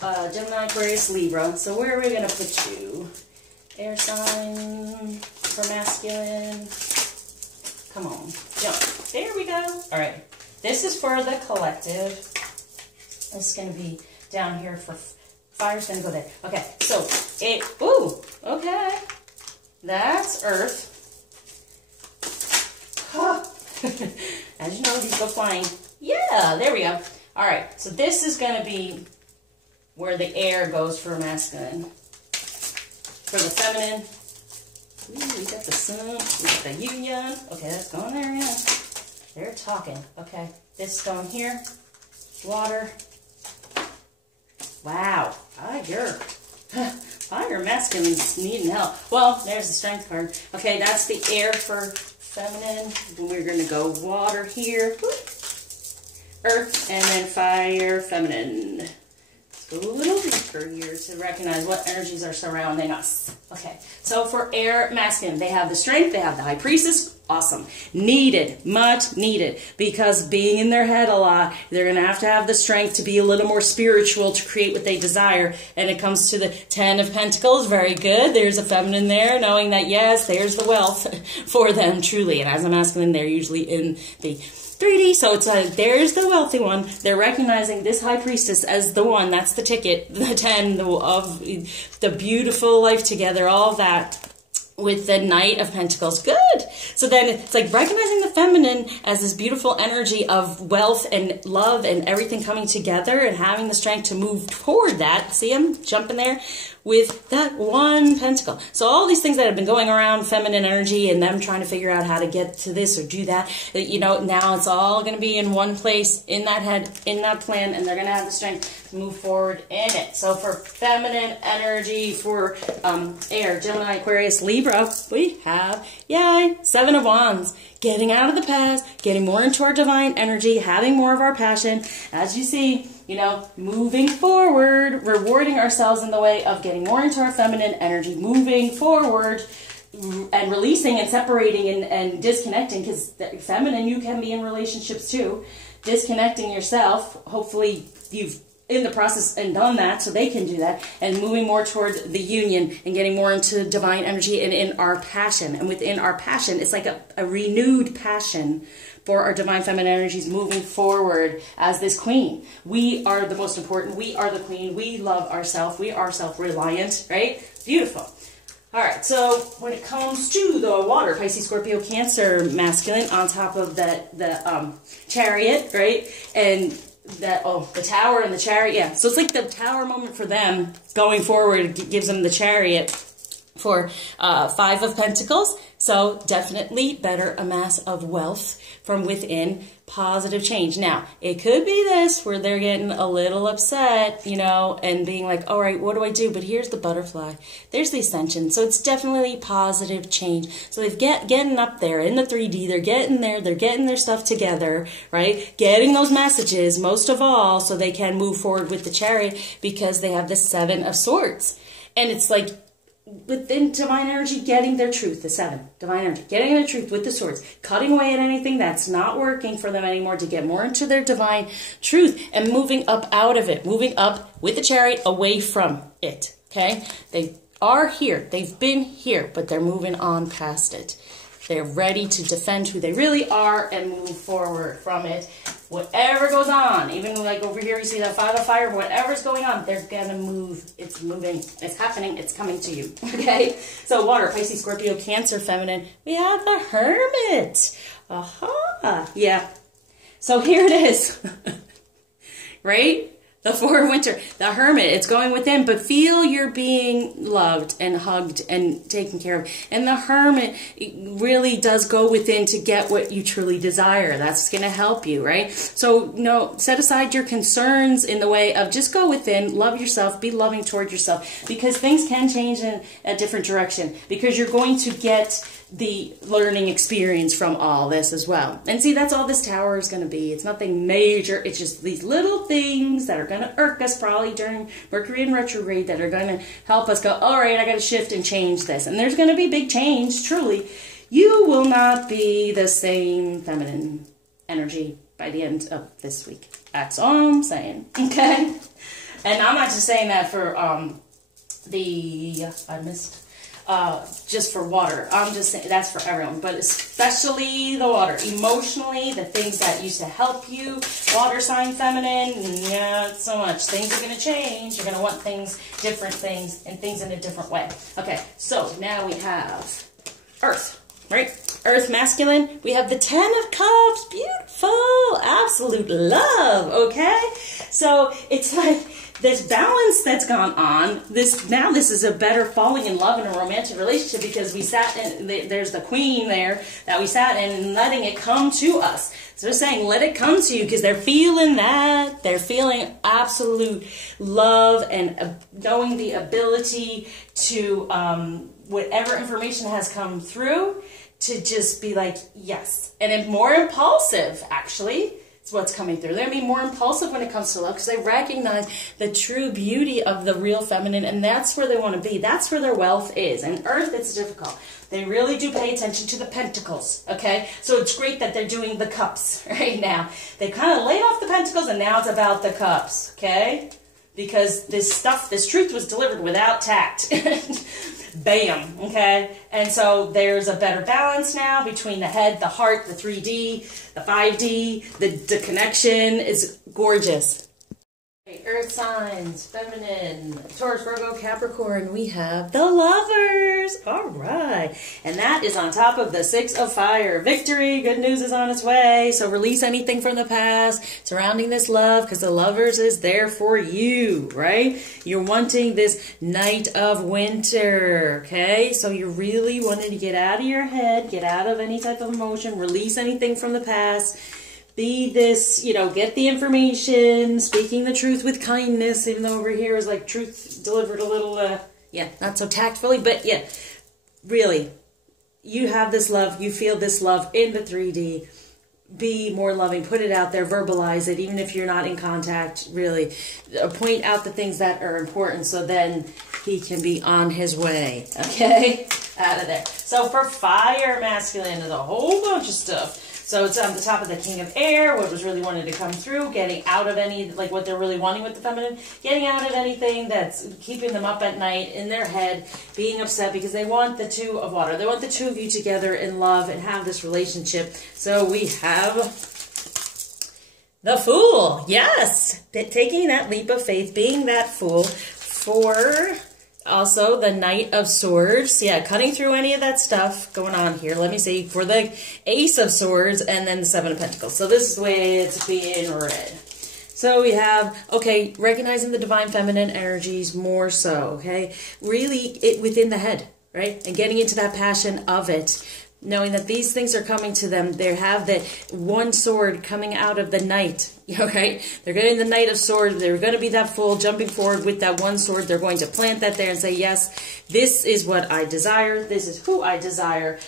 Gemini, Aquarius, Libra. So where are we going to put you? Air sign for masculine. Come on, jump. There we go. All right. This is for the collective. This is going to be down here for fire's going to go there. Okay, so okay. That's Earth. As you know, these go flying. Yeah, there we go. All right, so this is going to be where the air goes for masculine. For the feminine, ooh, we got the sun, we got the union. Okay, that's going there, yeah. They're talking. Okay, this going here, water. Wow, fire masculine's needing help. Well, there's the strength card. Okay, that's the air for feminine. We're going to go water here, earth, and then fire feminine. Go a little deeper here to recognize what energies are surrounding us. Okay, so for air masculine, they have the strength, they have the high priestess. Awesome. Needed, much needed, because being in their head a lot, they're going to have the strength to be a little more spiritual to create what they desire. And it comes to the 10 of Pentacles, very good. There's a feminine there, knowing that, yes, there's the wealth for them, truly. And as a masculine, they're usually in the 3D, so it's there's the wealthy one. They're recognizing this high priestess as the one. That's the ticket, the 10 of the beautiful life together, all that. With the Knight of Pentacles. Good. So then it's like recognizing the feminine as this beautiful energy of wealth and love and everything coming together and having the strength to move toward that. See him jumping there with that one pentacle. So all these things that have been going around, feminine energy and them trying to figure out how to get to this or do that, you know, now it's all going to be in one place, in that head, in that plan, and they're going to have the strength to move forward in it. So for feminine energy, for air, Gemini, Aquarius, Libra, we have, yay, 7 of Wands. Getting out of the past, getting more into our divine energy, having more of our passion. As you see, you know, moving forward, rewarding ourselves in the way of getting more into our feminine energy, moving forward, and releasing and separating and disconnecting, because feminine, you can be in relationships too. Disconnecting yourself, hopefully you've in the process and done that, so they can do that, and moving more toward the union and getting more into divine energy and in our passion. And within our passion, it's like a renewed passion for our divine feminine energies moving forward as this queen. We are the most important. We are the queen. We love ourselves. We are self-reliant, right? Beautiful. All right, so when it comes to the water, Pisces, Scorpio, Cancer, masculine, on top of the chariot, right? And that, the tower and the chariot, yeah. So it's like the tower moment for them going forward gives them the chariot for Five of Pentacles. So definitely better amass of wealth from within, positive change. Now, it could be this where they're getting a little upset, you know, and being like, all right, what do I do? But here's the butterfly. There's the ascension. So it's definitely positive change. So they've getting up there in the 3D. They're getting there. They're getting their stuff together, right? Getting those messages most of all so they can move forward with the Chariot because they have the Seven of Swords. And it's like, within divine energy, getting their truth, the Seven, divine energy, getting their truth with the swords, cutting away at anything that's not working for them anymore to get more into their divine truth and moving up out of it, moving up with the Chariot away from it, okay? They are here. They've been here, but they're moving on past it. They're ready to defend who they really are and move forward from it. Whatever goes on, even like over here, you see that Five of Fire, whatever's going on, they're going to move. It's moving. It's happening. It's coming to you. Okay? So water, Pisces, Scorpio, Cancer, Feminine. We have the Hermit. Aha. Yeah. So here it is. Right? The Four of Winter, the Hermit, it's going within, but feel you're being loved and hugged and taken care of. And the Hermit really does go within to get what you truly desire. That's going to help you, right? So, no, set aside your concerns in the way of just go within, love yourself, be loving toward yourself, because things can change in a different direction, because you're going to get the learning experience from all this as well. And see, that's all this tower is going to be. It's nothing major. It's just these little things that are going to irk us probably during Mercury in retrograde that are going to help us go, all right, I got to shift and change this. And there's going to be big change, truly. You will not be the same feminine energy by the end of this week. That's all I'm saying, okay? And I'm not just saying that for just for water. I'm just saying that's for everyone, but especially the water. Emotionally, the things that used to help you, water sign feminine, yeah, not so much. Things are going to change. You're going to want things, different things, and things in a different way. Okay, so now we have Earth, right? Earth masculine. We have the Ten of Cups. Beautiful. Absolute love, okay? So it's like this balance that's gone on. Now this is a better falling in love in a romantic relationship because we sat in, there's the Queen there that we sat in and letting it come to us. So they're saying, let it come to you because they're feeling that. They're feeling absolute love and knowing the ability to, whatever information has come through, to just be like, yes. And then more impulsive, actually. It's what's coming through. They're going to be more impulsive when it comes to love because they recognize the true beauty of the real feminine, and that's where they want to be. That's where their wealth is. And Earth, it's difficult. They really do pay attention to the pentacles, okay? So it's great that they're doing the cups right now. They kind of laid off the pentacles, and now it's about the cups, okay? Because this stuff, this truth was delivered without tact. Bam, okay? And so there's a better balance now between the head, the heart, the 3D, the 5D, the connection is gorgeous. Earth signs, feminine, Taurus, Virgo, Capricorn, we have the lovers. All right. And that is on top of the Six of Fire. Victory, good news is on its way. So release anything from the past surrounding this love because the lovers is there for you, right? You're wanting this night of winter, okay? So you're really wanting to get out of your head, get out of any type of emotion, release anything from the past. Be this, you know, get the information, speaking the truth with kindness, even though over here is like truth delivered a little, yeah, not so tactfully, but yeah, really, you have this love, you feel this love in the 3D. Be more loving, put it out there, verbalize it, even if you're not in contact, really. Point out the things that are important so then he can be on his way, okay? Out of there. So for fire masculine, there's a whole bunch of stuff. So it's on the top of the King of Air, what was really wanted to come through, getting out of any, like what they're really wanting with the feminine, getting out of anything that's keeping them up at night in their head, being upset because they want the Two of Water. They want the two of you together in love and have this relationship. So we have the Fool. Yes, taking that leap of faith, being that fool for... Also, the Knight of Swords. Yeah, cutting through any of that stuff going on here. Let me see. For the Ace of Swords and then the Seven of Pentacles. So this is the way it's being read. So we have, okay, recognizing the divine feminine energies more so, okay? Really, within the head, right? And getting into that passion of it. Knowing that these things are coming to them. They have that one sword coming out of the knight, right? They're getting the Knight of Swords. They're going to be that fool jumping forward with that one sword. They're going to plant that there and say, yes, this is what I desire. This is who I desire.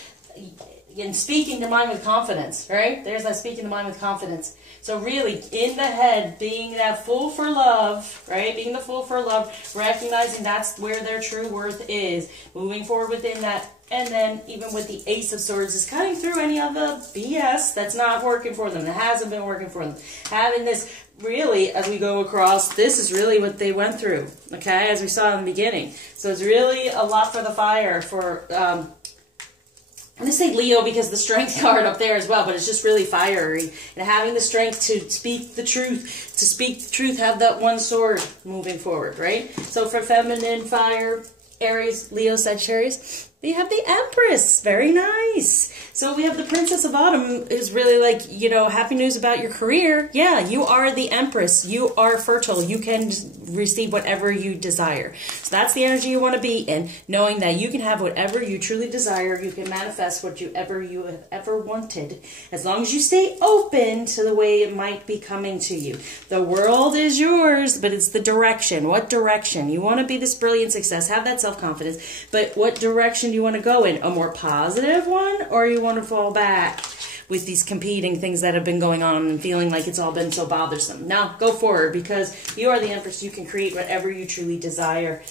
And speaking their mind with confidence, right? There's that speaking the mind with confidence. So really, in the head, being that fool for love, right? Being the fool for love, recognizing that's where their true worth is. Moving forward within that. And then, even with the Ace of Swords, is cutting through any of the BS that's not working for them, that hasn't been working for them. Having this, really, as we go across, this is really what they went through, okay? As we saw in the beginning. So it's really a lot for the fire, for... I'm going to say Leo because the strength card up there as well, but it's just really fiery. And having the strength to speak the truth, have that one sword moving forward, right? So for feminine fire, Aries, Leo, Sagittarius, we have the Empress. Very nice. So we have the Princess of Autumn is really like, you know, happy news about your career. Yeah, you are the Empress. You are fertile. You can receive whatever you desire. So that's the energy you want to be in, knowing that you can have whatever you truly desire. You can manifest whatever you have ever wanted, as long as you stay open to the way it might be coming to you. The world is yours, but it's the direction. What direction? You want to be this brilliant success. Have that self-confidence. But what direction do you want to go in? A more positive one, or you want to fall back with these competing things that have been going on and feeling like it's all been so bothersome? Now, go forward, because you are the Empress. You can create whatever you truly desire.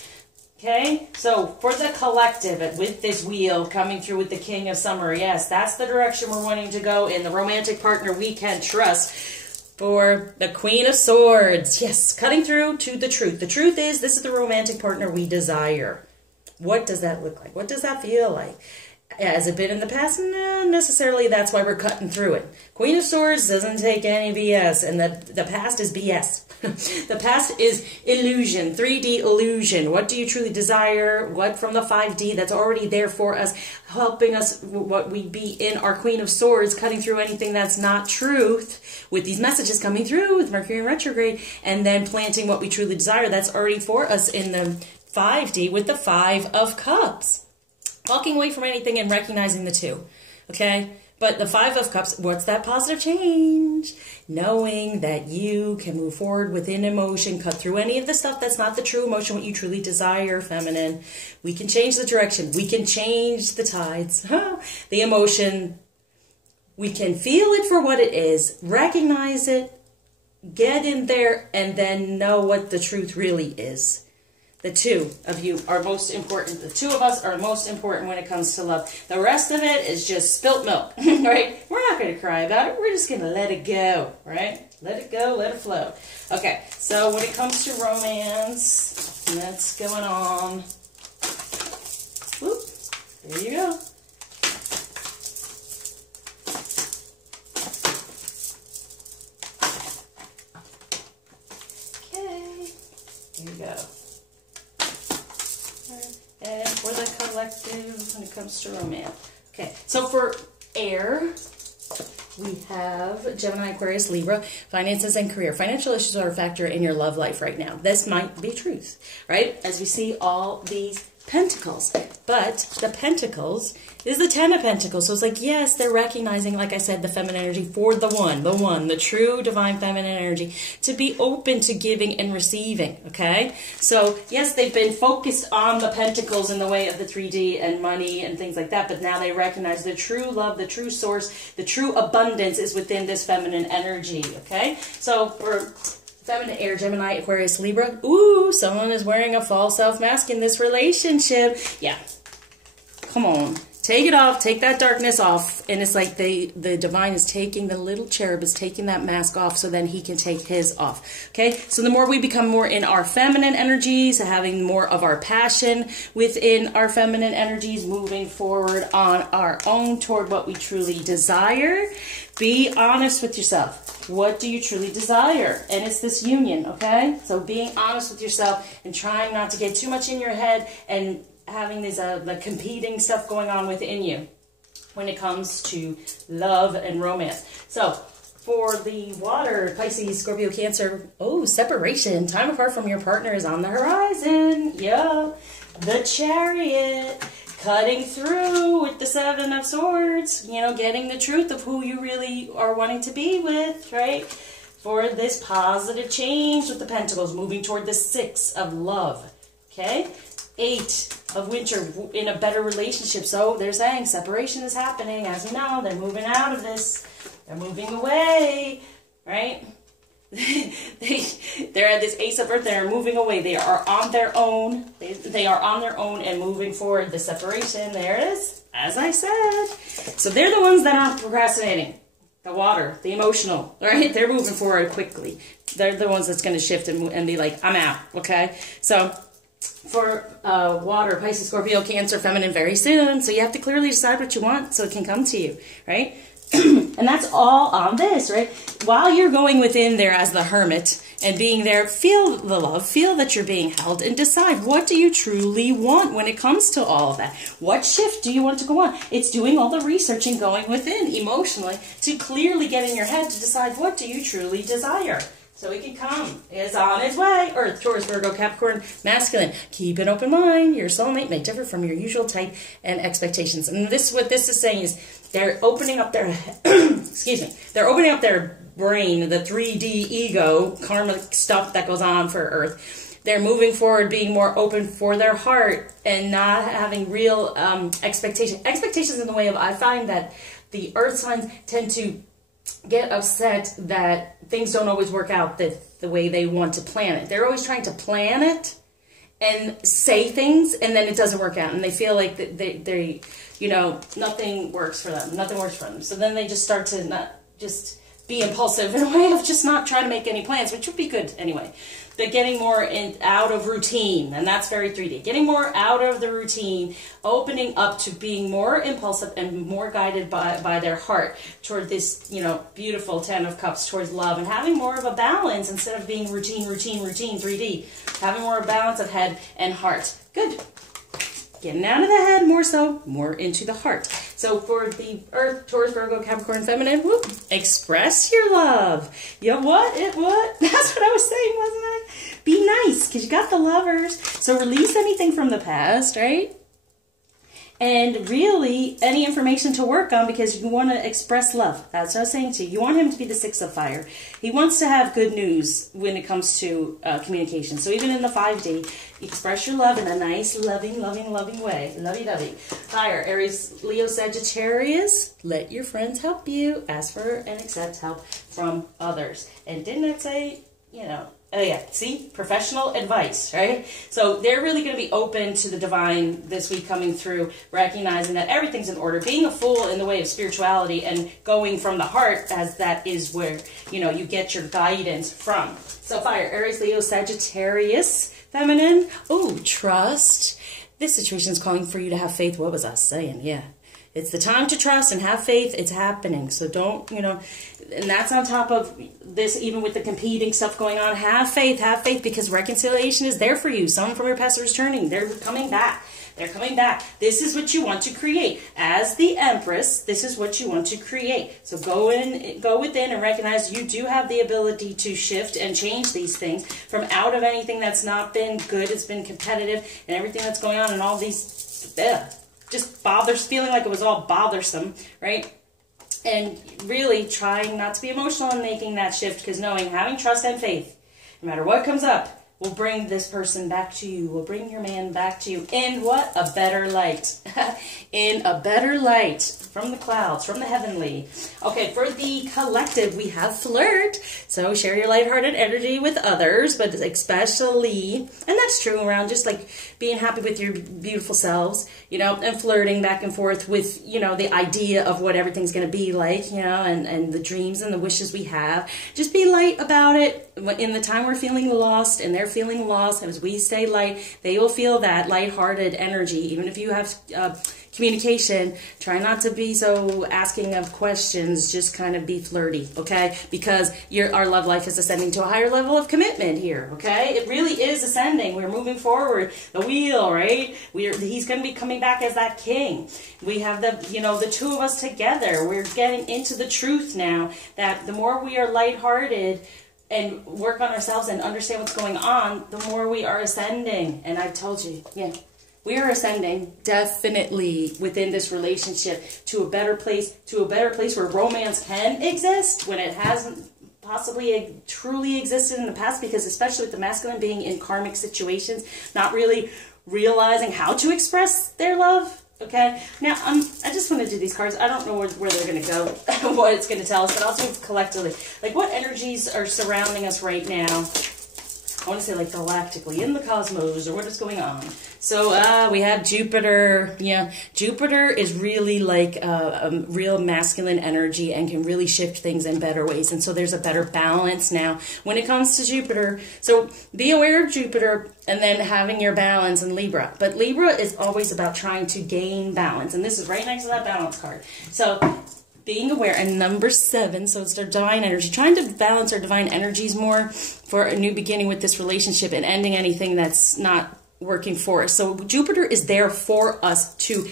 Okay? So, for the collective, with this wheel coming through with the King of Summer, yes, that's the direction we're wanting to go in. The romantic partner we can trust. For the Queen of Swords, yes, cutting through to the truth. The truth is, this is the romantic partner we desire. What does that look like? What does that feel like? Has it been in the past? No, necessarily. That's why we're cutting through it. Queen of Swords doesn't take any BS, and the past is BS. The past is illusion, 3D illusion. What do you truly desire? What from the 5D that's already there for us, helping us what we be in our Queen of Swords, cutting through anything that's not truth, with these messages coming through with Mercury in retrograde, and then planting what we truly desire that's already for us in the 5D with the 5 of Cups. Walking away from anything and recognizing the 2, okay? But the 5 of Cups, what's that positive change? Knowing that you can move forward within emotion, cut through any of the stuff that's not the true emotion, what you truly desire, feminine. We can change the direction. We can change the tides. The emotion, we can feel it for what it is, recognize it, get in there, and then know what the truth really is. The 2 of you are most important. The 2 of us are most important when it comes to love. The rest of it is just spilt milk, right? We're not going to cry about it. We're just going to let it go, right? Let it go, let it flow. Okay, so when it comes to romance, that's going on. Whoop, there you go. Okay, here you go. And for the collective, when it comes to romance. Okay, so for air, we have Gemini, Aquarius, Libra, finances and career. Financial issues are a factor in your love life right now. This might be truth, right? As we see all these pentacles. But the pentacles is the 10 of pentacles. So it's like, yes, they're recognizing, like I said, the feminine energy for the one, the true divine feminine energy, to be open to giving and receiving, okay? So, yes, they've been focused on the pentacles in the way of the 3D and money and things like that, but now they recognize the true love, the true source, the true abundance is within this feminine energy, okay? So, for feminine air, Gemini, Aquarius, Libra. Ooh, someone is wearing a false self-mask in this relationship. Yeah. Come on. Take it off. Take that darkness off. And it's like the divine is taking, the little cherub is taking that mask off so then he can take his off. Okay? So the more we become more in our feminine energies, having more of our passion within our feminine energies, moving forward on our own toward what we truly desire, be honest with yourself. What do you truly desire? And it's this union, okay? So being honest with yourself and trying not to get too much in your head and having these the competing stuff going on within you when it comes to love and romance. So for the water, Pisces, Scorpio, Cancer, oh, separation. Time apart from your partner is on the horizon. Yeah. The Chariot. cutting through with the Seven of Swords, you know, getting the truth of who you really are wanting to be with, right? For this positive change with the Pentacles, moving toward the Six of Love, okay? Eight of Winter, in a better relationship. So they're saying separation is happening. As we know, they're moving out of this. They're moving away, right? They're at this Ace of Earth. They're moving away. They are on their own. They are on their own and moving forward. The separation, there it is, as I said. So they're the ones that aren't procrastinating. The water, the emotional, right? They're moving forward quickly. They're the ones that's going to shift and be like, I'm out, okay? So for water, Pisces, Scorpio, Cancer, Feminine, very soon. So you have to clearly decide what you want so it can come to you, right? And that's all on this, right? While you're going within there as the hermit and being there, feel the love, feel that you're being held, and decide, what do you truly want when it comes to all of that? What shift do you want to go on? It's doing all the research and going within emotionally to clearly get in your head to decide, what do you truly desire? So it can come. It's on its way. Earth, Taurus, Virgo, Capricorn, Masculine. Keep an open mind. Your soulmate may differ from your usual type and expectations. And this, what this is saying is, they're opening up their, excuse me, they're opening up their brain, the 3D ego, karmic stuff that goes on for Earth. They're moving forward, being more open for their heart and not having real expectations. Expectations in the way of, I find that the Earth signs tend to get upset that things don't always work out the way they want to plan it. They're always trying to plan it and say things, and then it doesn't work out, and they feel like they you know, nothing works for them. Nothing works for them. So then they just start to not just be impulsive in a way of just not trying to make any plans, which would be good anyway. But getting more out of routine, and that's very 3D. Getting more out of the routine, opening up to being more impulsive and more guided by their heart toward this, you know, beautiful 10 of Cups towards love, and having more of a balance instead of being routine, 3D. Having more balance of head and heart. Good. Getting out of the head more so, more into the heart. So for the Earth, Taurus, Virgo, Capricorn, Feminine, whoop, express your love. You know what? That's what I was saying, wasn't I? Be nice, because you got the Lovers. So release anything from the past, right? And really, any information to work on, because you want to express love. That's what I was saying to you. You want him to be the 6 of Fire. He wants to have good news when it comes to communication. So even in the 5D, express your love in a nice, loving way. Lovey-dovey. Fire, Aries, Leo, Sagittarius. Let your friends help you. Ask for and accept help from others. And didn't it say, you know, oh yeah, see? Professional advice, right? So they're really going to be open to the divine this week coming through, recognizing that everything's in order, being a fool in the way of spirituality and going from the heart, as that is where, you know, you get your guidance from. So fire, Aries, Leo, Sagittarius, Feminine. Oh, trust. This situation is calling for you to have faith. What was I saying? Yeah. It's the time to trust and have faith. It's happening. So don't, you know, and that's on top of this, even with the competing stuff going on. Have faith, because reconciliation is there for you. Someone from your past is returning. They're coming back. They're coming back. This is what you want to create. As the Empress, this is what you want to create. So go within and recognize you do have the ability to shift and change these things from out of anything that's not been good. It's been competitive and everything that's going on and all these, just feeling like it was all bothersome, right? And really trying not to be emotional and making that shift, because knowing, having trust and faith, no matter what comes up, will bring this person back to you, will bring your man back to you in what? A better light. In a better light from the clouds, from the heavenly. Okay, for the collective, we have flirt. So share your lighthearted energy with others, but especially, and that's true around just like being happy with your beautiful selves, you know, and flirting back and forth with, you know, the idea of what everything's going to be like, you know, and the dreams and the wishes we have. Just be light about it. In the time we're feeling lost and they're feeling lost, as we stay light, they will feel that lighthearted energy. Even if you have communication, try not to be so asking of questions, just kind of be flirty, okay? Because our love life is ascending to a higher level of commitment here, okay? It really is ascending. We're moving forward. The wheel, right? He's going to be coming back as that king. We have the two of us together. We're getting into the truth now that the more we are lighthearted and work on ourselves and understand what's going on, the more we are ascending. And I've told you, yeah, We are ascending definitely within this relationship to a better place where romance can exist when it hasn't possibly truly existed in the past, because especially with the masculine being in karmic situations, not really realizing how to express their love. Okay, now I just want to do these cards. I don't know where they're going to go, what it's going to tell us, but also collectively, like what energies are surrounding us right now. I want to say like galactically in the cosmos, or what is going on. So we have Jupiter. Yeah, Jupiter is really like a real masculine energy and can really shift things in better ways. And so there's a better balance now when it comes to Jupiter. So be aware of Jupiter and then having your balance in Libra. But Libra is always about trying to gain balance. And this is right next to that balance card. So being aware, and number 7, so it's their divine energy, trying to balance our divine energies more for a new beginning with this relationship and ending anything that's not working for us. So Jupiter is there for us to,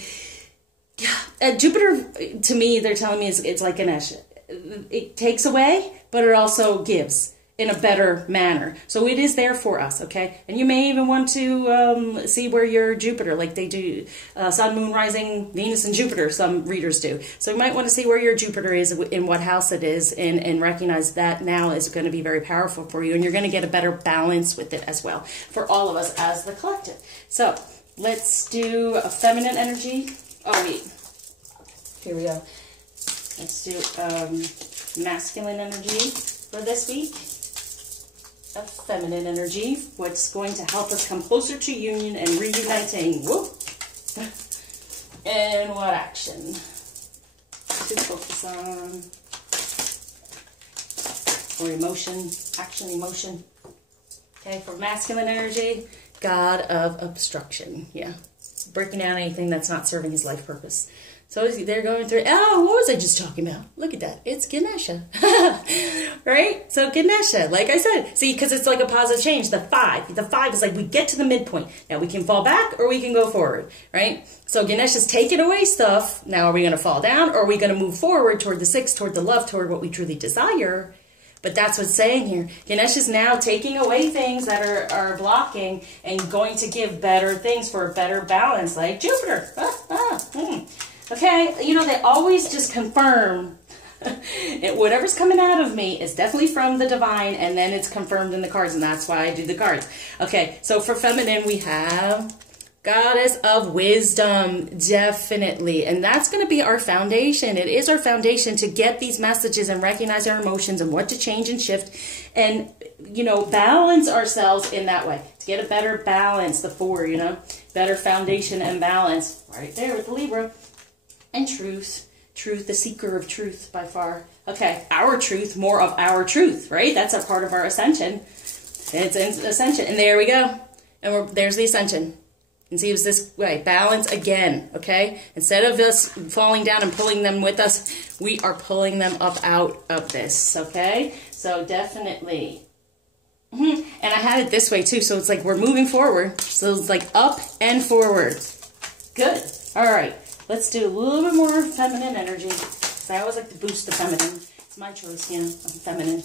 Jupiter, to me, they're telling me it's like Ganesha. It takes away, but it also gives in a better manner. So it is there for us, okay? And you may even want to see where your Jupiter, like they do Sun, Moon, Rising, Venus, and Jupiter, some readers do. So you might want to see where your Jupiter is, in what house it is, and recognize that now is going to be very powerful for you, and you're going to get a better balance with it as well for all of us as the collective. So let's do a feminine energy. Oh, wait. Here we go. Let's do masculine energy for this week. A feminine energy, what's going to help us come closer to union and reuniting. Whoop. And what action to focus on? Or emotion, action, emotion. Okay, for masculine energy, God of obstruction. Yeah, breaking down anything that's not serving his life purpose. So they're going through, oh, what was I just talking about? Look at that. It's Ganesha. Right? So Ganesha, like I said, see, because it's like a positive change. The 5. The 5 is like we get to the midpoint. Now we can fall back or we can go forward, right? So Ganesha's taking away stuff. Now are we going to fall down, or are we going to move forward toward the 6, toward the love, toward what we truly desire? But that's what's saying here. Ganesha's now taking away things that are blocking and going to give better things for a better balance, like Jupiter. Okay, you know, they always just confirm whatever's coming out of me is definitely from the divine, and then it's confirmed in the cards, and that's why I do the cards. Okay, so for feminine, we have Goddess of Wisdom, definitely. And that's going to be our foundation. It is our foundation to get these messages and recognize our emotions and what to change and shift and, you know, balance ourselves in that way. To get a better balance, the 4, you know, better foundation and balance. Right there with the Libra. And truth, the seeker of truth by far. Okay, our truth, more of our truth, right? That's a part of our ascension. It's ascension, and there we go. And there's the ascension. And see, it was this way, balance again, okay? Instead of us falling down and pulling them with us, we are pulling them up out of this, okay? So definitely. And I had it this way too, so it's like we're moving forward. So it's like up and forward. Good. All right. Let's do a little bit more feminine energy. I always like to boost the feminine. It's my choice, you know, I'm feminine.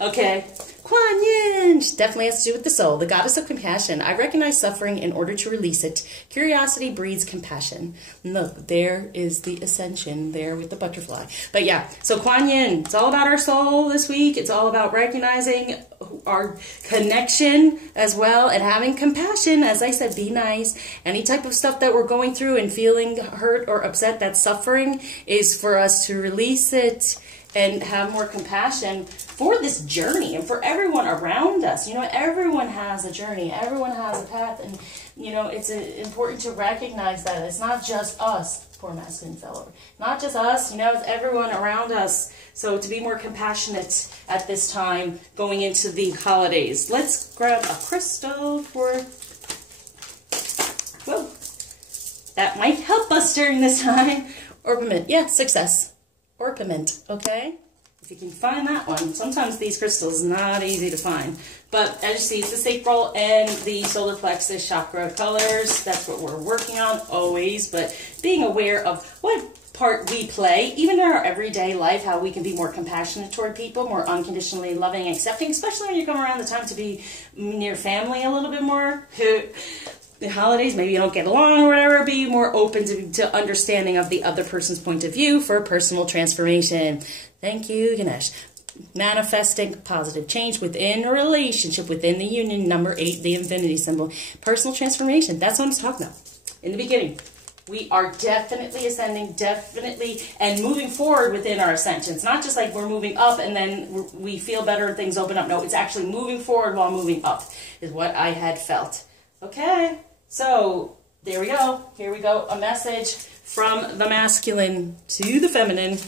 Okay. Kuan Yin definitely has to do with the soul, the goddess of compassion. I recognize suffering in order to release it. Curiosity breeds compassion. Look, there is the ascension there with the butterfly. But yeah, so Kuan Yin, it's all about our soul this week. It's all about recognizing our connection as well and having compassion. As I said, be nice. Any type of stuff that we're going through and feeling hurt or upset, that suffering is for us to release it and have more compassion for this journey and for everyone around us. You know, everyone has a journey. Everyone has a path. And, you know, it's important to recognize that it's not just us, poor masculine fellow. Not just us, you know, it's everyone around us. So to be more compassionate at this time going into the holidays. Let's grab a crystal for... Whoa. That might help us during this time. Orpiment. Yeah, success. Orpiment, okay? If you can find that one. Sometimes these crystals not easy to find. But as you see, it's the sacral and the solar plexus chakra colors. That's what we're working on always. But being aware of what part we play, even in our everyday life, how we can be more compassionate toward people, more unconditionally loving, accepting, especially when you come around the time to be near family a little bit more. the holidays, maybe you don't get along or whatever, be more open to understanding of the other person's point of view for personal transformation. Thank you, Ganesh. Manifesting positive change within a relationship, within the union. Number 8, the infinity symbol. Personal transformation. That's what I'm talking about. In the beginning, we are definitely ascending, definitely, and moving forward within our ascension. It's not just like we're moving up and then we feel better and things open up. No, it's actually moving forward while moving up is what I had felt. Okay, so there we go. Here we go. A message from the masculine to the feminine.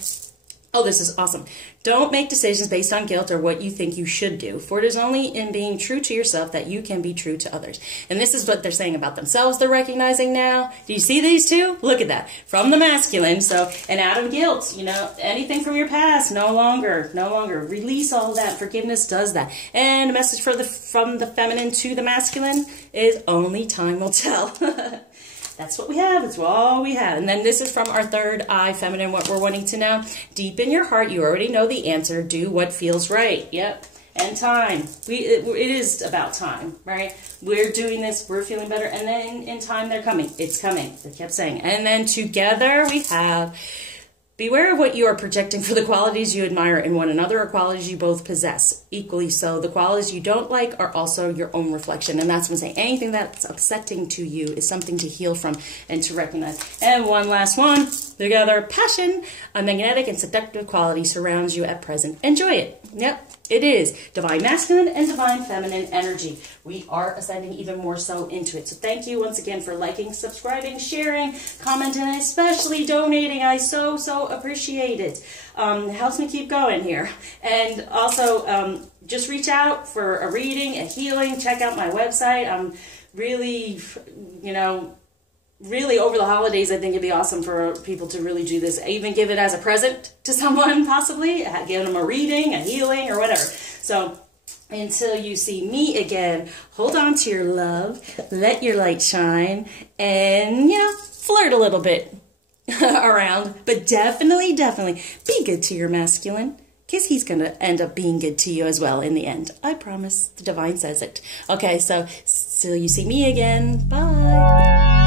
Oh, this is awesome. Don't make decisions based on guilt or what you think you should do, for it is only in being true to yourself that you can be true to others. And this is what they're saying about themselves they're recognizing now. Do you see these two? Look at that. From the masculine, so, and out of guilt, you know, anything from your past, no longer. Release all that. Forgiveness does that. And a message from the feminine to the masculine is only time will tell. That's what we have. It's all we have. And then this is from our third eye, feminine, what we're wanting to know. Deep in your heart, you already know the answer. Do what feels right. Yep. And time. It is about time, right? We're doing this. We're feeling better. And then in time, they're coming. It's coming. They kept saying. And then together we have... Beware of what you are projecting for the qualities you admire in one another or qualities you both possess. Equally so, the qualities you don't like are also your own reflection. And that's when saying anything that's upsetting to you is something to heal from and to recognize. And one last one. Together, passion, a magnetic and seductive quality surrounds you at present. Enjoy it. Yep, it is. Divine masculine and divine feminine energy. We are ascending even more so into it. So thank you once again for liking, subscribing, sharing, commenting, and especially donating. I so appreciate it. It helps me keep going here. And also, just reach out for a reading, a healing. Check out my website. I'm really, you know, really over the holidays, I think it'd be awesome for people to really do this. Even give it as a present to someone, possibly. Give them a reading, a healing, or whatever. So until you see me again, hold on to your love, let your light shine, and, you know, flirt a little bit around. But definitely be good to your masculine, because he's going to end up being good to you as well in the end. I promise. The divine says it. Okay, so till you see me again, bye.